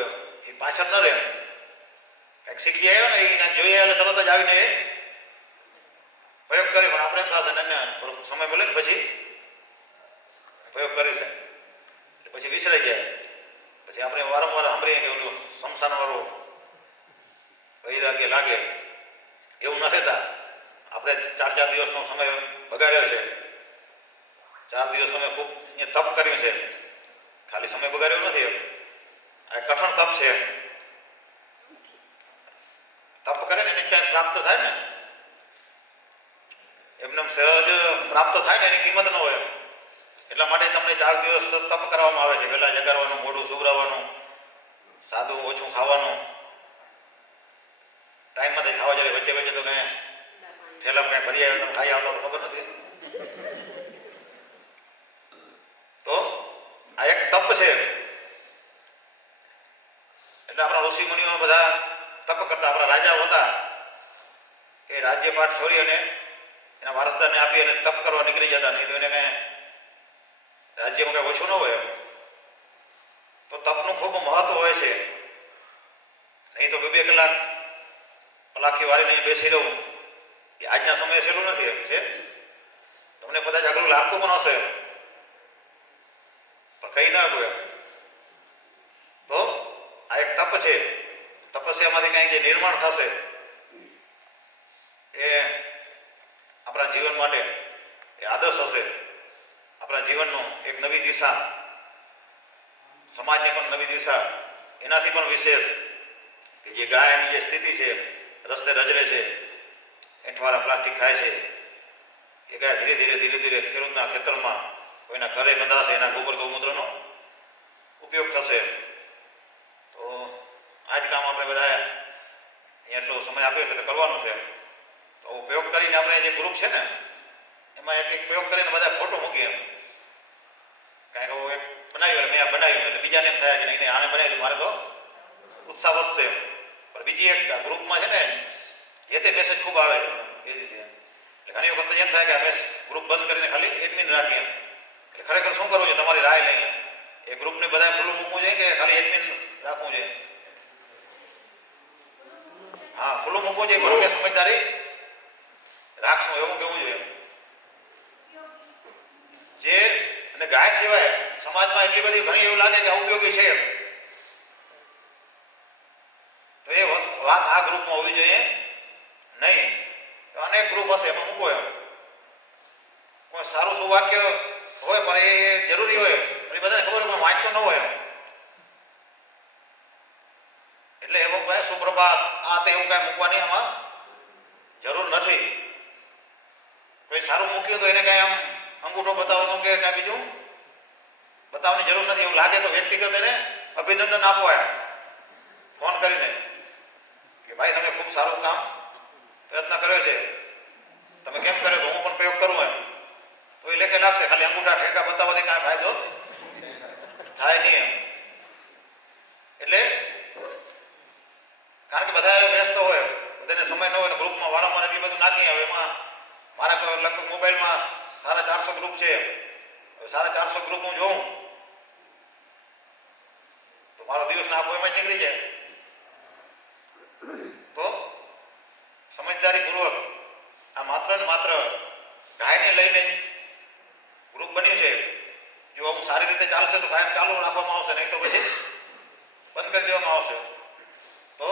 એ પાછળ ન રહે, કંઈક શીખી આવ્યો ને એ જોઈએ એટલે તરત જ આવીને એ પ્રયોગ કરે. પણ આપણે એમ થશે ને થોડોક સમય મળે ને પછી પ્રયોગ કરી છે એટલે પછી વિસરાઈ જાય. પછી આપણે વારંવાર સાંભળીએ કે ઓલું શમશાન વાળું વૈરાગ્ય લાગે, એવું ન રહેતા. આપણે 4 દિવસનો સમય બગાડ્યો છે, 4 દિવસ તમે ખૂબ તપ કર્યું છે, ખાલી સમય બગાડ્યો નથી. આ કઠણ તપ છે. તપ કરે ને એને ક્યાંય પ્રાપ્ત થાય ને, એમને સહજ પ્રાપ્ત થાય ને એની કિંમત ન હોય. એટલા માટે તમને 4 દિવસ તપ કરવામાં આવે છે. પહેલા જગાડવાનું, મોઢું સુવરાવવાનું, સાદું ઓછું ખાવાનું, ટાઈમમાંથી ખાવા જાય, વચ્ચે વચ્ચે તો મેં ઠેલામાં કાંઈ ભરી આવ્યો તમે ખાઈ આવતો ખબર નથી. તો આ એક તપ છે. એટલે આપણા ઋષિ મુનિઓ બધા તપ કરતા. આપણા રાજાઓ હતા એ રાજ્યપાઠ છોડી અને એના વારસદારને આપી અને તપ કરવા નીકળી જતા. નહીં તો એને કાંઈ રાજ્યમાં કાંઈ ઓછું ન હોય. તો તપનું ખૂબ મહત્વ હોય છે. નહીં તો 2 કલાક પલાખી વાળીને બેસી રહું એ આજના સમયે સહેલું નથી. એમ છે તમને કદાચ અઘરું લાગતું પણ હશે, પણ કઈ ના કોઈ. તો આ એક તપ છે. તપસ્યામાંથી કંઈક જે નિર્માણ થશે એ આપણા જીવન માટે એ આદર્શ હશે. આપણા જીવનનું એક નવી દિશા, સમાજને પણ નવી દિશા. એનાથી પણ વિશેષ કે જે ગાયની જે સ્થિતિ છે, રસ્તે રજરે છે, એંઠવાળા પ્લાસ્ટિક ખાય છે, એ ગાય ધીરે ધીરે ખેડૂતના ખેતરમાં કોઈના ઘરે બંધાશે, એના ગોબર ગૌમૂત્રનો ઉપયોગ થશે. તો આ જ કામ આપણે બધા અહીંયા એટલો સમય આપ્યો છે તો કરવાનું છે. તો પ્રયોગ કરીને આપણે જે ગ્રુપ છે ને એમાં એક પ્રયોગ કરીને બધા ફોટો મૂકીએ. કાંઈક એક બનાવ્યું એટલે મેં આ બનાવ્યું એટલે બીજાને એમ થાય કે નહીં નહીં આને બનાવ્યું મારે તો ઉત્સાહ વધશે એમ. પણ બીજી એક ગ્રુપમાં છે ને જે તે મેસેજ ખૂબ આવે છે એ રીતે એટલે ઘણી વખત એમ થાય કે આ ગ્રુપ બંધ કરીને ખાલી એડમિન રાખીએ એમ. એટલે ખરેખર શું કરવું છે તમારી રાય લઈએ એ ગ્રુપને બધા ખુલ્લું મૂકવું જોઈએ કે ખાલી એડમિન રાખવું જોઈએ? હા, ખુલ્લું મૂકવું જોઈએ પણ કે સમજદારી રાખશું એવું કેવું જોઈએ. જે અને ગાય સિવાય સમાજમાં એટલી બધી ઘણી એવું લાગે કે ઉપયોગી છે તો એ વાત આ ગ્રુપમાં હોવી જોઈએ નહીં. અનેક ગ્રુપ હશે એમાં મૂકો એમ. કોઈ સારું સુવાક્ય હોય પણ એ જરૂરી હોય પણ એ બધાને ખબર હોય પણ વાંચતો ન હોય એમ. એટલે એવું કાંઈ સુપ્રભાત આ તે એવું કાંઈ મૂકવાની આમાં જરૂર નથી. કોઈ સારું મૂક્યું તો એને કાંઈ આમ અંગૂઠો બતાવવાનું કે કાંઈ બીજું બતાવવાની જરૂર નથી. એવું લાગે તો વ્યક્તિગત એને અભિનંદન આપો એમ ફોન કરીને કે ભાઈ તમે ખૂબ સારું કામ પ્રયત્ન કર્યો છે, તમે કેમ કર્યો તો હું પણ પ્રયોગ કરું એમ. તો એ લેખે લાગશે. ખાલી અંગૂઠા ઠેકા બતાવવાથી કાંઈ ફાયદો થાય નહીં એમ. એટલે કારણ કે બધા વ્યસ્ત હોય, બધાને સમય ન હોય ને ગ્રુપમાં વારંવાર એટલી બધું નાખી આવે. એમાં મારા લગભગ મોબાઈલમાં 450 ગ્રુપ છે. 450 ગ્રુપ હું જોઉં તો મારો દિવસના આખો એમાં જ નીકળી જાય. તો સમજદારીપૂર્વક આ માત્ર ને માત્ર ગાયને લઈને ગ્રુપ બન્યું છે. જો અમુક સારી રીતે ચાલશે તો કાયમ ચાલુ રાખવામાં આવશે, નહીં તો પછી બંધ કરી દેવામાં આવશે. તો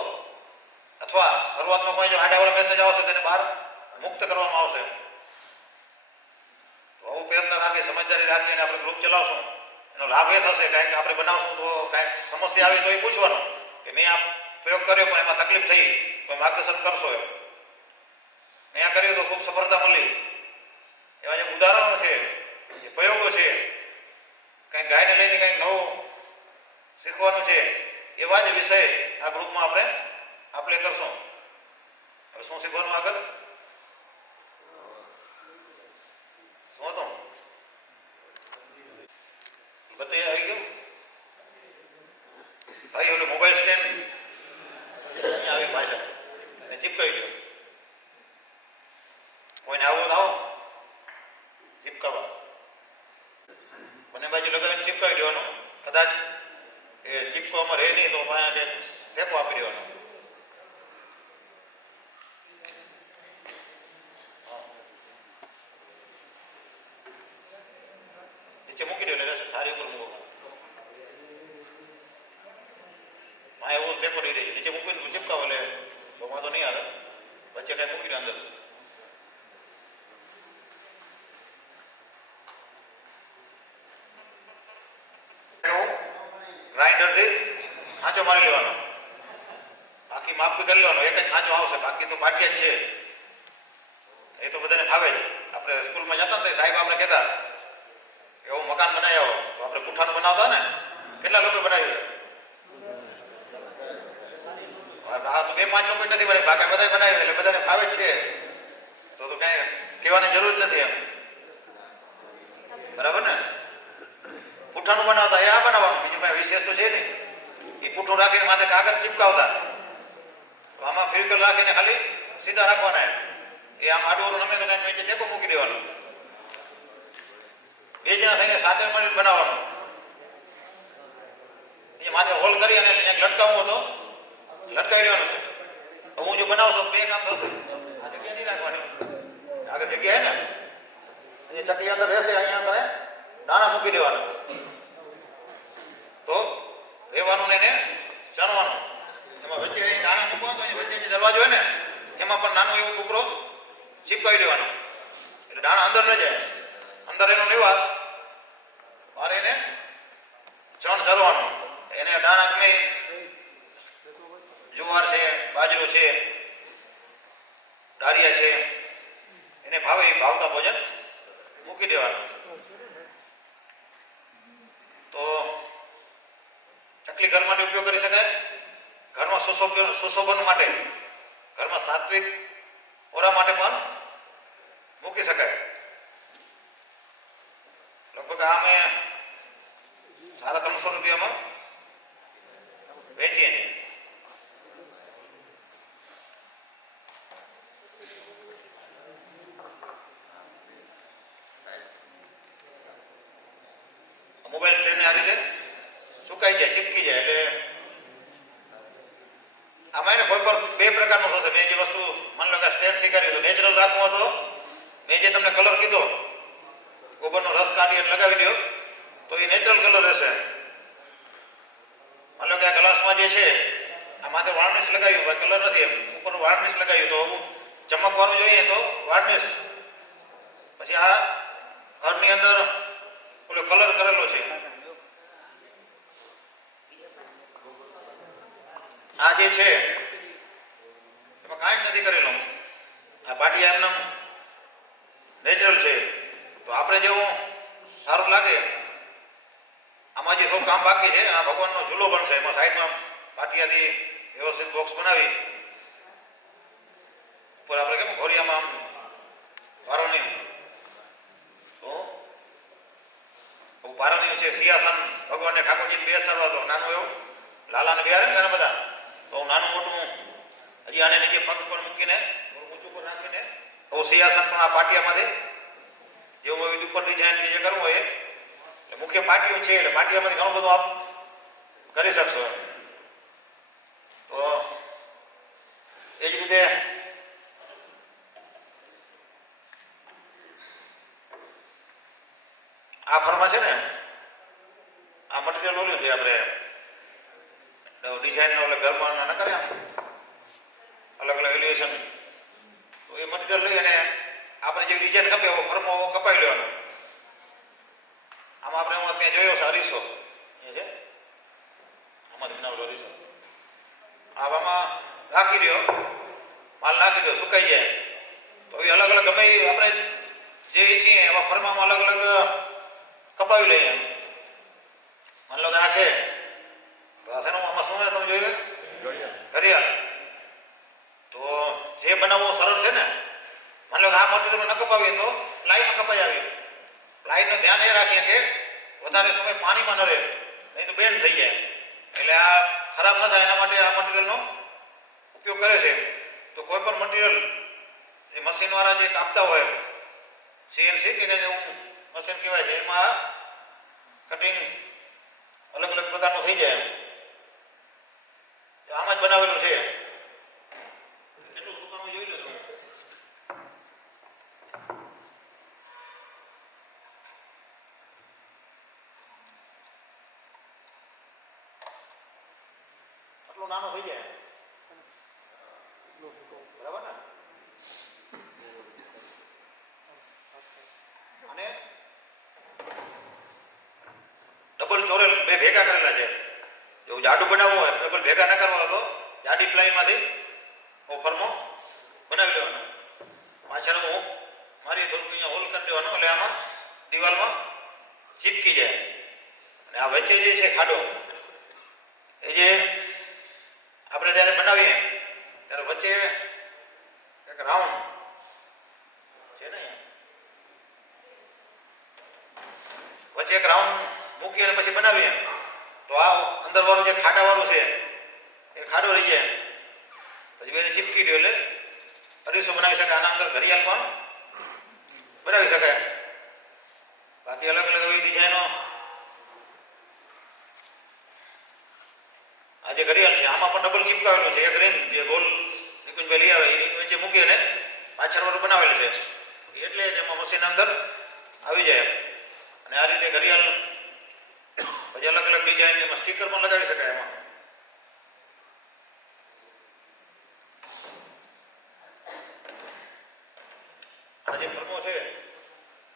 અથવા શરૂઆતમાં કોઈ જો આડાવાળા મેસેજ આવશે તેને બહાર મુક્ત કરવામાં આવશે. તો આવું પ્રયત્ન રાખી સમજદારી રાખીને આપણે ગ્રુપ ચલાવશું. એનો લાભ એ થશે કાંઈક આપણે બનાવશું તો કાંઈક સમસ્યા આવે તો એ પૂછવાનું કે મેં આ પ્રયોગ કર્યો પણ એમાં તકલીફ થઈ, કોઈ માર્ગદર્શન કરશો એમ. અહીંયા કર્યું તો ખૂબ સફળતા મળી. એવા જે ઉદાહરણો છે, જે પ્રયોગો છે, કંઈક ગાયને લઈને કંઈક નવું શીખવાનું છે, એવા જ વિષય આ ગ્રુપમાં આપણે કરશું. હવે શું શીખવાનું આગળ? શું હતું? બધે આવી ગયું ભાઈ. ઓલું મોબાઈલ સ્ટેન્ડ અહીંયા આવી પાછળ અને ચીપકાવી ગયો. કોઈને આવું તો આવો ચીપકાવવા બંને બાજુ લગાવીને ચીપકાવી દેવાનું. કદાચ એ ચીપકવામાં રહે નહીં તો ટેકો આપી દેવાનો. નીચે મૂકી દો એટલે સારી ઉપર મૂકો. માં એવું ટેકો દઈ દે. નીચે મૂકીને ચીપકાવો એટલે તો વાંધો નહીં આવે. વચ્ચે કાંઈ મૂકી દો અંદર. ગ્રાઇન્ડરથી ખાંચો મારી લેવાનો. બાકી માપ બી કરી લેવાનો. એક જ ખાંચો આવશે, બાકી તો પાટિયા જ છે. એ તો બધાને ફાવે જ. આપણે સ્કૂલમાં જતા ને સાહેબ આપણે કહેતા એવું મકાન બનાવી આવો તો આપણે પૂઠાનું બનાવતા ને. કેટલા લોકો બનાવ્યું? આ તો 2-5 લોકો નથી બનાવી, બાકી બધા બનાવ્યું એટલે બધાને ફાવે જ છે. તો કાંઈ કહેવાની જરૂર જ નથી એમ. બરાબર ને? પૂઠાનું બનાવતા એ આ બનાવવાનું, બીજું કાંઈ વિશેષ તો છે નહીં. એ પૂઠું રાખીને માથે કાગળ ચીપકાવતા. તો આમાં ફિરકલ રાખીને ખાલી સીધા રાખવાના એમ. એ આમ આડું નમે તો કાંઈ ટેકો મૂકી દેવાનો. 2 જણા થઈને સાચર મળીને બનાવવાનું. એ માથે હોલ કરી અને લટકાવવું તો લટકાવી દેવાનું. હું જો બનાવશો 2 કામ થશે. આ જગ્યા નહીં રાખવાની. આગળ જગ્યા હે ને એ ચકલી અંદર રહેશે. અહીંયા કરે દાણા મૂકી દેવાનું. તો રહેવાનું ને એને ચણવાનું. એમાં વચ્ચે દાણા મૂકવા તો વચ્ચે જે દરવાજો હોય ને એમાં પણ નાનો એવો ટુકડો ચીપકાવી દેવાનો એટલે દાણા અંદર ન જાય. અંદર એનો નિવાસ મારે એને ચણ ધરવાનું. એને દાણા ગમે જુવાર છે, બાજરો છે, ડાળિયા છે, એને ભાવે એ ભાવતા ભોજન મૂકી દેવાનું. તો ચકલી ઘર માટે ઉપયોગ કરી શકાય. ઘરમાં સુશોભન માટે, ઘરમાં સાત્વિક ઓરા માટે પણ મૂકી શકાય. લગભગ આ મેં રૂપિયામાં વેચીએ છીએ. મોબાઈલ સ્ટેન્ડને આ રીતે સુકાઈ જાય, ચીપકી જાય. એટલે આમાં એને કોઈ પણ બે પ્રકારનું થશે. મેં જે વસ્તુ માની લો કે સ્ટેન્ડ શીખાડ્યું તો નેચરલ રાખવું હતો, મેં જે તમને કલર કીધો ગોબરનો રસ કાઢી અને લગાવી દો તો એ નેચરલ કલર રહેશે. માની લો કે આ ગ્લાસમાં જે છે આ માથે વાર્નિશ લગાવ્યું, કલર નથી, એમ ઉપર વાર્નિશ લગાવ્યું તો ચમકવાનું જોઈએ તો વાર્નિશ. પછી આ ઘરની અંદર ઓલો કલર કરેલો છે, આ જે છે એમાં કાંઈ જ નથી કરેલું. આ પાટિયા એમને નેચરલ છે. તો આપણે જેવું સારું લાગે. આમાં જે થોડું કામ બાકી છે, આ ભગવાનનો ઝૂલો બનશે. એમાં સાઈડમાં પાટિયાથી વ્યવસ્થિત બોક્સ બનાવી ઉપર આપણે કેમ ઘોડિયામાં પારોની તો પારોની છે સિંહાસન ભગવાનને ઠાકોરજીને બેસાડવા તો નાનું એવું લાલાને બેહારે ને ઘણા બધા, તો નાનું મોટું હજી આને નીચે પગ પર મૂકીને ઊંચું પર રાખીને તો સિંહાસન પણ આ પાટિયામાંથી જેવું હોય ઉપર ડિઝાઇન જે કરવું હોય એટલે મુખ્ય પાટિયું છે એટલે પાટિયામાંથી ઘણું બધું આપ કરી શકશો. તો એ જ રીતે આ ફરમાં છે ને આ મટીરિયલ ઓલું છે આપણે ડિઝાઇન ઓલે ઘરમાં ના કરે આમ અલગ અલગ એલિવેશન, તો એ મટીરિયલ લઈ અને આપણે જે ડિઝાઇન કપે એવો ફરમો કપાઈ લેવાનો. આમાં આપણે ત્યાં જોયો છે અરીસો એ છે, આમાંથી બનાવેલો અરીસો આમાં રાખી દો, માલ નાખી દો, સુકાઈ જાય તો એ અલગ અલગ ગમે એ આપણે જે છીએ એમાં ફરમામાં અલગ અલગ કપાવી લઈએ. માની લો કે આ છે તો આ શેનું આમાં શું તમે જોયું ઘડિયાળ, તો જે બનાવવું સરળ છે ને. માની લો કે આ મટીરિયલ ન કપાવીએ તો લાઈનમાં કપાઈ આવી. લાઈનનું ધ્યાન એ રાખીએ કે વધારે સમય પાણીમાં ન રહે, નહીં તો બેન્ડ થઈ જાય. એટલે આ ખરાબ ન થાય એના માટે આ મટીરિયલનો ઉપયોગ કરે છે. તો કોઈ પણ મટીરિયલ એ મશીનવાળા જે કાપતા હોય સીએનસી કે જેવું મશીન કહેવાય છે, એમાં કટિંગ અલગ અલગ પ્રકારનું થઈ જાય. આમાં જ બનાવેલું છે. એટલું સુકાનું જોઈ લો. આટલું નાનું થઈ જાય બરાબર ને. અને ડબલ ચોરેલ બે ભેગા કરેલા છે. જો જાડું બનાવવું હોય ડબલ ભેગા ના કરવા તો જાડી પ્લાયમાંથી ઓફરમાં બનાવી લેવાનો. પાછળ હું મારી થોડુંક અહીંયા હોલ કરી દેવાનો એટલે આમાં દિવાલમાં ચીપકી જાય. અને આ વચ્ચે જે છે ખાડો એ જે આપણે જ્યારે બનાવીએ ત્યારે વચ્ચે એક રાઉન્ડ છે ને, વચ્ચે એક રાઉન્ડ મૂકી અને પછી બનાવીએ તો આ અંદર વાળું જે ખાડા વાળું છે એ ખાડો રહી જાય. પછી એને ચીપકી દો એટલે અરીસો બનાવી શકાય. આના અંદર ઘડિયાળ પણ બનાવી શકાય. બાકી અલગ અલગ એવી ડિઝાઇનો આ જે ઘડિયાળ છે આમાં પણ ડબલ ચીપકાવેલું છે. એક રિંગ જે ગોલ નિકુંજભાઈ લઈ આવે એ વચ્ચે મૂકી અને પાછળ વાળું બનાવેલું છે એટલે જ એમાં મશીન અંદર આવી જાય. અને આ રીતે ઘડિયાળ પછી અલગ અલગ ડિઝાઇન એમાં સ્ટીકર પણ લગાવી શકાય. એમાં આ જે ફરમો છે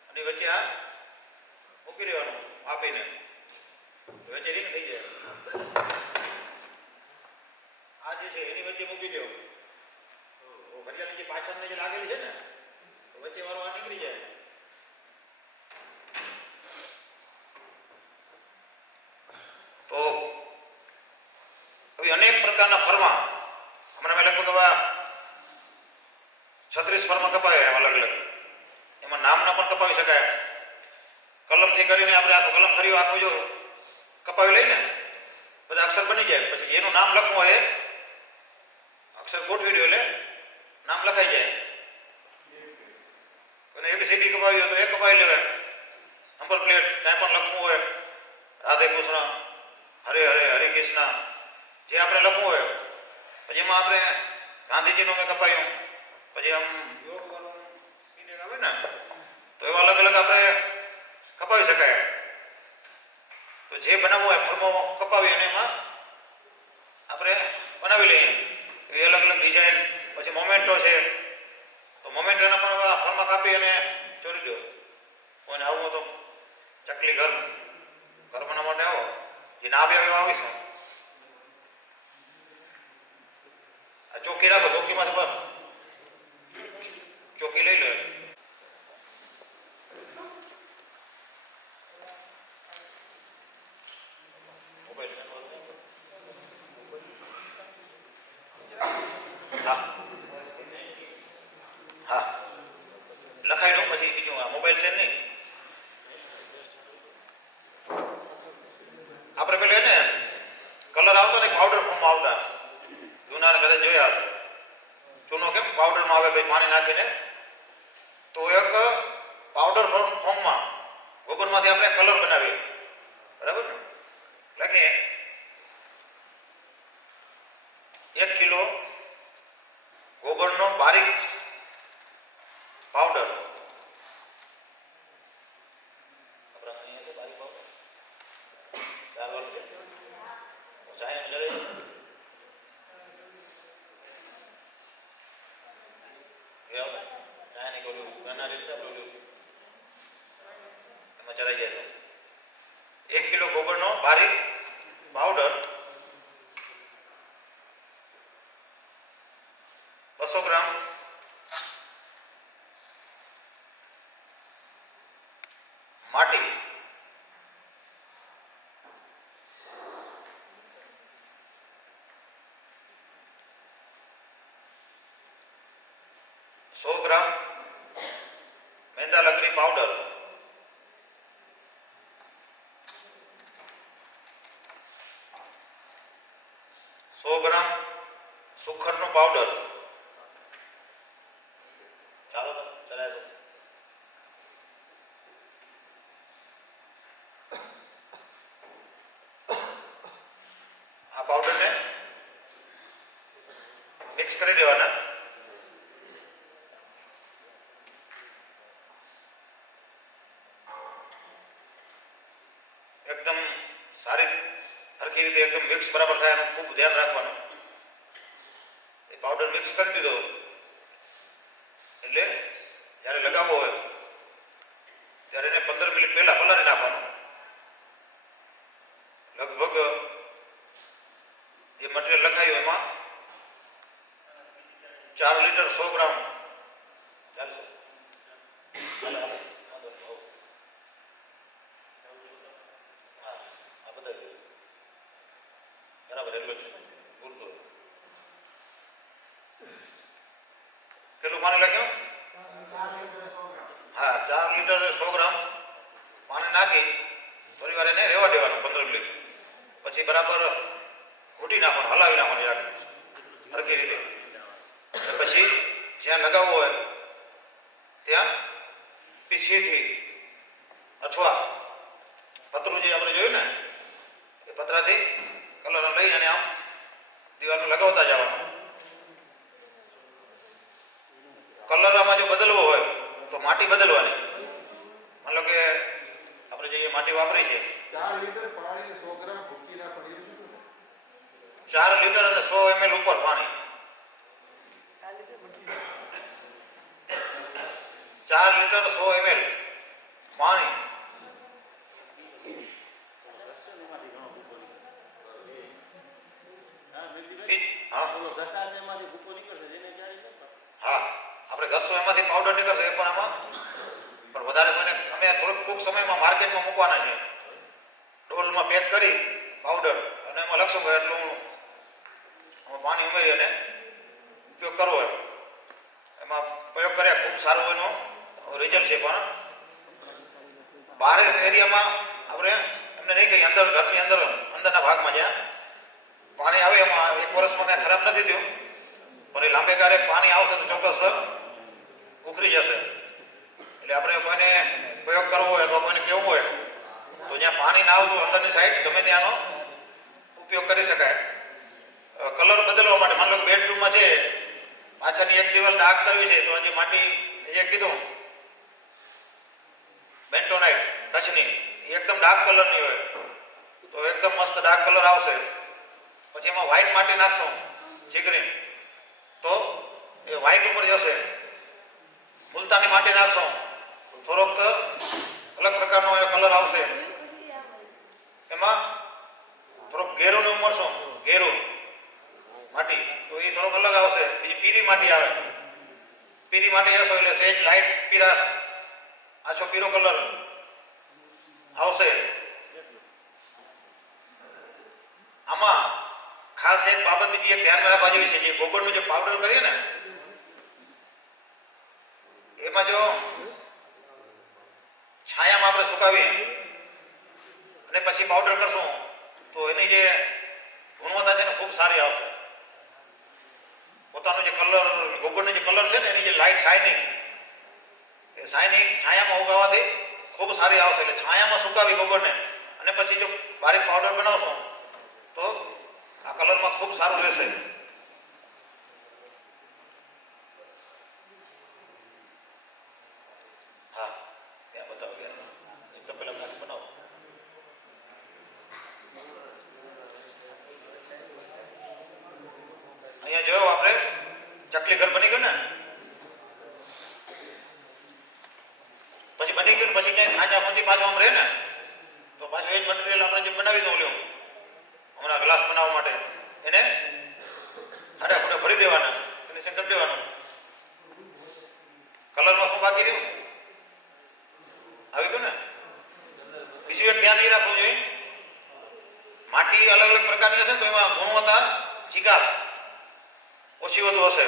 અને વચ્ચે આ મૂકી દેવાનું આપીને વચ્ચે રિંગ થઈ જાય. આ જે છે એની વચ્ચે મૂકી દો તો ઘડિયાળની જે પાછળની જે લાગેલી છે ને તો વચ્ચે વાળો આ નીકળી જાય. તો આવી અનેક પ્રકારના ફરમા હમણાં મેં લગભગ 36 ફરમા કપાય અલગ અલગ. એમાં નામના પણ કપાવી શકાય. કલમથી કરીને આપણે આખો કલમ ખરીવા આખો જો કપાવી લઈને બધા અક્ષર બની જાય. પછી જેનું નામ લખવું હોય એ અક્ષર ગોઠવી દો એટલે નામ લખાઈ જાય. અને એબીસીડી કપાવી હોય તો એ કપાવી લેવાય. નંબર પ્લેટ કાંઈ પણ લખવું હોય, રાધે કૃષ્ણ, હરે હરે, હરે કૃષ્ણ, જે આપણે લખવું હોય. પછી એમાં આપણે ગાંધીજીનું મેં કપાયું. પછી આમ યોગ વાળું સિલેક્ટ આવે ને, તો એવા અલગ અલગ આપણે કપાવી શકાય. તો જે બનાવવું હોય ફોર્મો કપાવી અને એમાં આપણે બનાવી લઈએ. એ અલગ અલગ ડિઝાઇન. પછી મોમેન્ટો છે, તો મોમેન્ટોના પણ ફોર્મમાં કાપી અને ચોરી દો. કોઈને આવું તો ચકલી ઘર બનાવવા માટે આવો, જે ના આવે એવા આવીશું. આ ચોકી રાખો, ચોકીમાં ચોકી લઈ લો. હા હા લખાઈ લો. પછી બીજું આ મોબાઈલ છે નહીં, આપણે પેલા ને કલર આવતા ને પાવડર ફોર્મમાં આવતા, જૂનાને કદાચ જોયા હશે. ચૂનો કેમ પાવડરમાં આવે ભાઈ પાણી નાખીને, તો એક પાવડર ફોર્મમાં ગોબરમાંથી આપણે કલર બનાવીએ. બરાબર ને? લખીએ 1 કિલો ગોબરનો બારીક પાવડર. ચલાઈ જાય 1 કિલો ગોબરનો બારીક પાવડર, 200 ગ્રામ માટી, 100 ગ્રામ મેંદા લકડી પાવડર, 100 ગ્રામ સુખરનો પાવડર. ચાલો ચલાય દો. આ પાવડરને મિક્સ કરી દેવાના. એકદમ સારી હરખી રીતે એકદમ મિક્સ બરાબર થાય એનું ખૂબ ધ્યાન રાખવાનું. એ પાવડર મિક્સ કરી દીધો એટલે જ્યારે લગાવવો હોય ત્યારે એને 15 મિનિટ પહેલા પલાળી નાખવાનું. લગભગ જે મટીરિયલ લખાયું એમાં 4 લીટર 100 ગ્રામ ચાલશે. બરાબર એટલું જ પૂરતું. કેટલું પાણી લખ્યું? હા, 4 લીટર 100 ગ્રામ પાણી નાખી થોડી વાર એને રહેવા દેવાનું 15 મિનિટ. પછી બરાબર ઘૂંટી નાખવાનું, હલાવી નાખવાનું હરખી રીતે. પછી જ્યાં લગાવવું હોય ત્યાં પીસીથી અથવા પતરું જે આપણે જોયું ને એ પતરાથી કલર લઈ અને આમ દિવાલમાં લગાવતા જવાનું. કલર આમાં જો બદલવો હોય તો માટી બદલવાની. માની લો કે આપણે જે માટી વાપરી છે 4 લીટર પાણી 100 ગ્રામ ભૂકી નાખવાની. 4 લીટર અને 100 ml ઉપર પાણી. 4 લીટર 100 ml પાણી. હા, આપણે ઘસો એમાંથી પાવડર નીકળશે એ પણ આમાં પણ વધારે મને અમે થોડુંક ટૂંક સમયમાં માર્કેટમાં મૂકવાના છે. ડોલમાં પેક કરી પાવડર અને એમાં લખશું કે એટલું આમાં પાણી ઉમેરી અને ઉપયોગ કરવો હોય. એમાં પ્રયોગ કર્યા ખૂબ સારો એનો રિઝલ્ટ છે. પણ બહાર એરિયામાં આપણે એમને નહીં કહી અંદર ઘરની અંદરના ભાગમાં જ્યાં પાણી આવે એમાં એક વર્ષમાં કાંઈ ખરાબ નથી થયું, પણ એ લાંબે ગાળે પાણી આવશે તો ચોક્કસ ઉખડી જશે. એટલે આપણે કોઈને પ્રયોગ કરવો હોય અથવા કોઈને કહેવું હોય તો જ્યાં પાણી ના આવતું અંદરની સાઈડ ગમે ત્યાંનો ઉપયોગ કરી શકાય. કલર બદલવા માટે માની લો બેડરૂમમાં છે પાછળની એક દિવાલ ડાર્ક કરવી છે તો આજે માટી જે કીધું બેન્ટોનાઇટ કચ્છની એકદમ ડાર્ક કલરની હોય તો એકદમ મસ્ત ડાર્ક કલર આવશે. પછી એમાં વ્હાઈટ માટી નાખશું ચીકણી તો એ વ્હાઈટ ઉપર જશે. મુલતાની માટી નાખશું થોડોક અલગ પ્રકારનો કલર આવશે. એમાં થોડોક ઘેરું ઉમરશું, ઘેરું માટી તો એ થોડોક અલગ આવશે. બીજી પીરી માટી આવે, પીરી માટી હશો એટલે સહેજ લાઈટ પીરાશ આછો પીરો કલર આવશે. આમાં ખાસ એક બાબત બીજી એક ધ્યાનમાં રાખવા જેવી છે, જે ગોબરનું જે પાવડર કરીએ ને એમાં જો છાયામાં આપણે સુકાવીએ અને પછી પાવડર કરશું તો એની જે ગુણવત્તા છે ને ખૂબ સારી આવશે. પોતાનો જે કલર ગોબરનો જે કલર છે ને એની જે લાઇટ શાઇનિંગ એ શાઇનિંગ છાયામાં ઉગાવવાથી ખૂબ સારી આવશે. એટલે છાયામાં સુકાવી ગોબરને અને પછી જો બારીક પાવડર બનાવશો તો આ કલરમાં ખૂબ સારું રહેશે. હા ત્યાં બતાવો એકદમ પહેલા બનાવો. અહીંયા જોયો આપણે ચકલી ઘર બની ગયું ને, પછી બની ગયું પછી ક્યાંય ખાંચા પછી પાછું આમ રહે ને તો પાછું એ જ મટીરિયલ આપણે જે બનાવી દઉં લ્યો હમણાં ગ્લાસ બનાવવા માટે એને ખાડા ખોડા ભરી દેવાના, ફિનિશિંગ કરી દેવાનું. કલરમાં શું બાકી રહ્યું? આવી ગયું ને. બીજું એક ધ્યાન એ રાખવું જોઈએ, માટી અલગ અલગ પ્રકારની હશે તો એમાં ગુણવત્તા ચીકાશ ઓછી વધુ હશે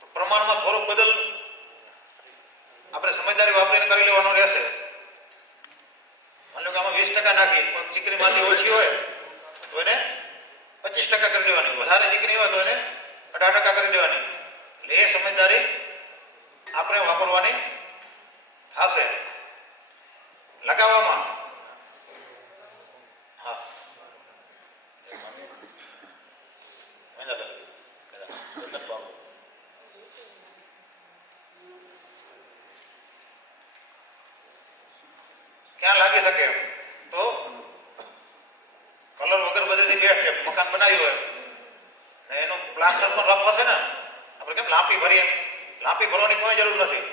તો પ્રમાણમાં થોડુંક બદલ આપણે સમજદારી વાપરીને કરી લેવાનું રહેશે. માની લો કે આમાં 20% નાખી પણ ચીકણી માટી ઓછી હોય તો એને 25% કરી દેવાની, વધારે ચીકણી હોય તો એને 18% કરી દેવાની. એટલે એ સમજદારી આપણે વાપરવાની થશે. લગાવવામાં હા ક્યાં લાગી શકે તો કલર વગર બધેથી બેસ્ટ છે. મકાન બનાવ્યું હોય ને એનું પ્લાસ્ટર પણ રફ હશે ને, આપણે કેમ લાંપી ભરીએ, લાંપી ભરવાની કોઈ જરૂર નથી.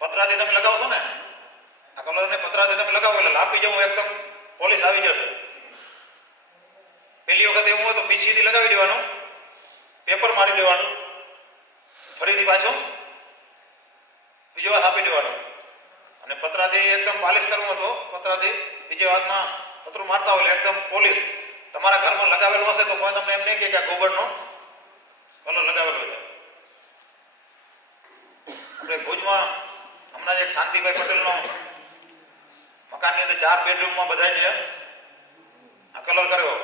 પતરાથી તમે લગાવશો ને આ કલરને પતરાથી તમે લગાવો એટલે લાંપી જેવું એકદમ પોલિશ આવી જશે. પહેલી વખત એવું હોય તો પીછીથી લગાવી દેવાનું, પેપર મારી દેવાનું, ફરીથી પાછું બીજી વાત આપી દેવાનું. અને પતરાથી એકદમ પાલિશ કરવું તો પતરાથી બીજી વાતમાં પતરું મારતા હોય એટલે એકદમ પોલિશ. તમારા ઘરમાં લગાવેલું હશે તો કોઈ તમને એમ નહીં કે આ ગોબરનો કલર લગાવેલો છે. આપણે ભુજમાં હમણાં એક શાંતિભાઈ પટેલનો મકાનની અંદર 4 બેડરૂમમાં બધા જે આ કલર કર્યો,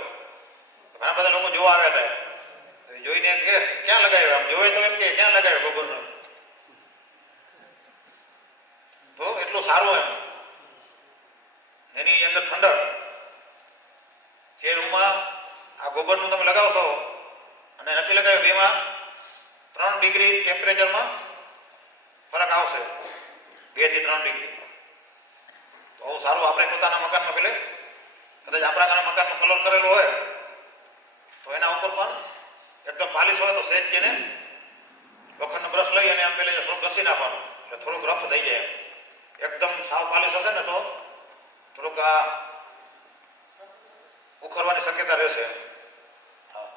ઘણા બધા લોકો જોવા આવ્યા હતા. જોઈને કે ક્યાં લગાવ્યો, આમ જોવે તો એમ કે ક્યાં લગાવ્યો ગોબરનો, તો એટલું સારું એમ એની અંદર ઠંડક. જે રૂમમાં આ ગોબરનું તમે લગાવશો અને નથી લગાવ્યું બેમાં 3 ડિગ્રી ટેમ્પરેચરમાં ફરક આવશે, 2 થી 3 ડિગ્રી. તો બહુ સારું. આપણે પોતાના મકાનમાં પેલે કદાચ આપણા મકાનનો કલર કરેલો હોય તો એના ઉપર પણ એકદમ પાલિશ હોય તો સહેજ જેને લોખંડનો બ્રશ લઈ અને આમ પેલે થોડુંક ઘસી નાખવાનું એટલે થોડુંક રફ થઈ જાય. એકદમ સાવ પાલિશ હશે ને તો થોડુંક આ ઉખડવાની શક્યતા રહેશે. હા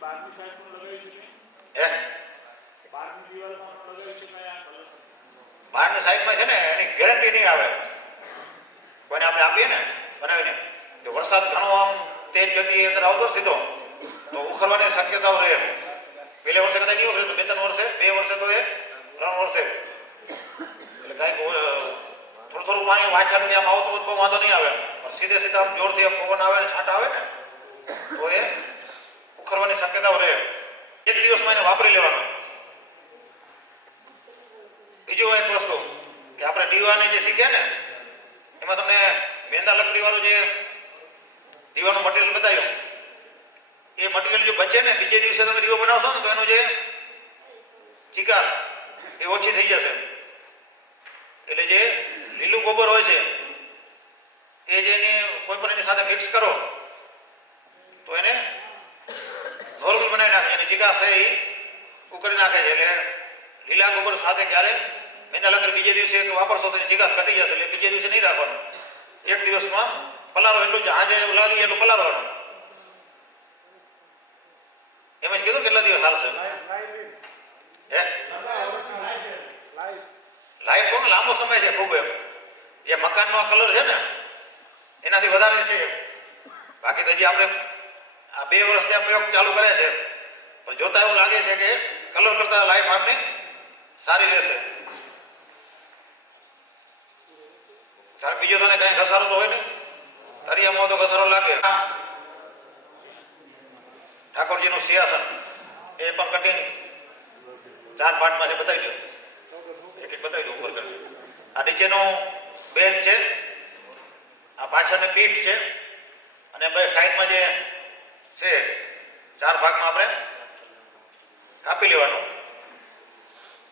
બહારની સાઈડ પણ લગાવી શકે, બહારની દિવાલમાં પણ લગાવી શકાય આ કલર. બહારની સાઈડમાં છે ને એની ગેરંટી નહીં આવે કોઈને આપણે આપીએ ને બનાવીને. જો વરસાદ ઘણો આમ તેજ ગતિ અંદર આવતો સીધો તો ઉખડવાની શક્યતાઓ રહે. પહેલે વર્ષે કદાચ નહીં ઉખડે તો 2-3 વર્ષે, 2 વર્ષે તો એ 3 વર્ષે કાંઈક થોડું થોડું પાણી વાંચન કે આમ આવતું હોય તો બહુ વાંધો નહીં આવે, પણ સીધે સીધા આમ જોરથી આમ પવન આવે ને છાંટા આવે ને તો એ ઉખરવાની શક્યતાઓ રહે. એક દિવસમાં એને વાપરી લેવાનો. બીજું એક વસ્તુ કે આપણે દીવાને જે શીખ્યા ને એમાં તમને મેંદા લકડી વાળું જે દીવાનું મટીરિયલ બતાવ્યું, એ મટીરિયલ જો બચે ને બીજે દિવસે તમે દીવો બનાવશો ને તો એનું જે ચિકાસ એ ઓછી થઈ જશે. એટલે જે લીલું ગોબર હોય છે એ જે કોઈ પણ એની સાથે મિક્સ કરો તો એને નોર્મલ બનાવી નાખે, એની ચિકાસ છે એ ઉકળી નાખે છે. એટલે લીલા ગોબર સાથે ક્યારે મેંદા લકડી બીજે દિવસે વાપરશો તો એની ચિકાસ ઘટી જશે. એટલે બીજે દિવસે નહીં રાખવાનું, એક દિવસમાં પલાળો, એટલું આજે એવું લાગે એટલું પલાળવાનું. એમ જ કીધું કેટલા દિવસ હાલશે? હે લાઈફ બહુ લાંબો સમય છે ખૂબ. એમ જે મકાનનો કલર છે ને એનાથી વધારે છે. બાકી તો હજી આપણે આ 2 વર્ષથી આ પ્રયોગ ચાલુ કર્યા છે, પણ જોતા એવું લાગે છે કે કલર કરતા લાઈફ આપની સારી રહેશે. કારણ બીજો તને કઈ ઘસારો તો હોય ને, તરિયામાં તો ઘસારો લાગે. ઠાકોરજીનું સિંહાસન એ પણ કટિંગ 4 પાર્ટમાં છે, બતાવી દો. એક એક બતાવી દો ઉપર કરી. આ નીચેનો બેઝ છે, આ પાછળની પીઠ છે, અને બે સાઈડમાં જે છે 4 ભાગમાં આપણે કાપી લેવાનું.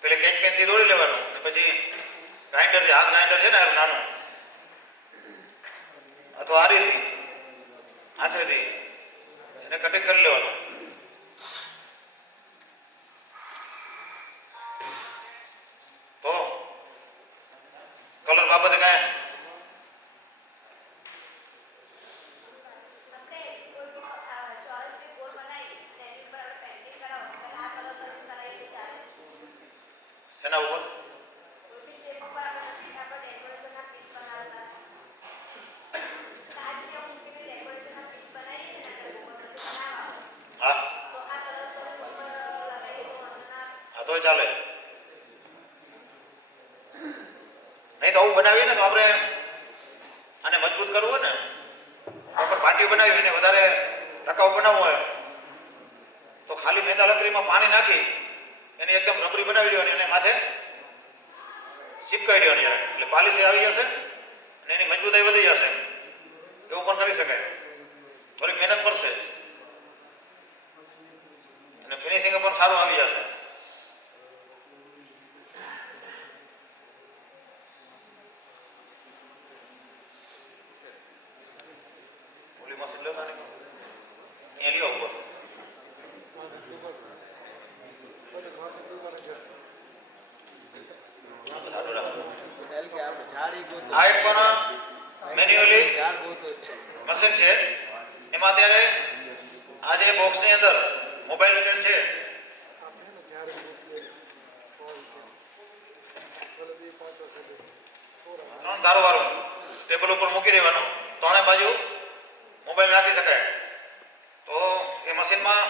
પેલે કેચ પેનથી દોરી લેવાનું, અને પછી ગ્રાઇન્ડર જે હાથ ગ્રાઇન્ડર છે ને નાનું, અથવા આ રીતે હાથેથી એને કટિંગ કરી લેવાનું. તો કલર બાબતે કાંઈ શેના ઉપર હા તો ચાલે. નહીં તો આવું બનાવીએ ને તો આપણે આને મજબૂત કરવું હોય ને, પ્રોપર પાટીઓ બનાવી એને વધારે ટકાઉ બનાવવું હોય તો ખાલી મેંદા લકડીમાં પાણી નાખી એને એકદમ રબરી બનાવી દેવાની અને માથે ચીપકાવી દેવાની, એટલે પાલિશ આવી જશે અને એની મજબૂતાઈ વધી જશે. એવું પણ કરી શકાય. થોડીક મહેનત પડશે અને ફિનિશિંગ પણ સારું આવી જશે. ઓલી મશીન લો ને એ લ્યો ઉપર. આ એક પણ મેન્યુઅલી મશીન છે. એમાં અત્યારે આ જે બોક્સની અંદર મોબાઈલ સ્ટેન્ડ છે, ધારો વાળું ટેબલ ઉપર મૂકી દેવાનું, ત્રણે બાજુ મોબાઈલ રાખી શકાય. તો એ મશીનમાં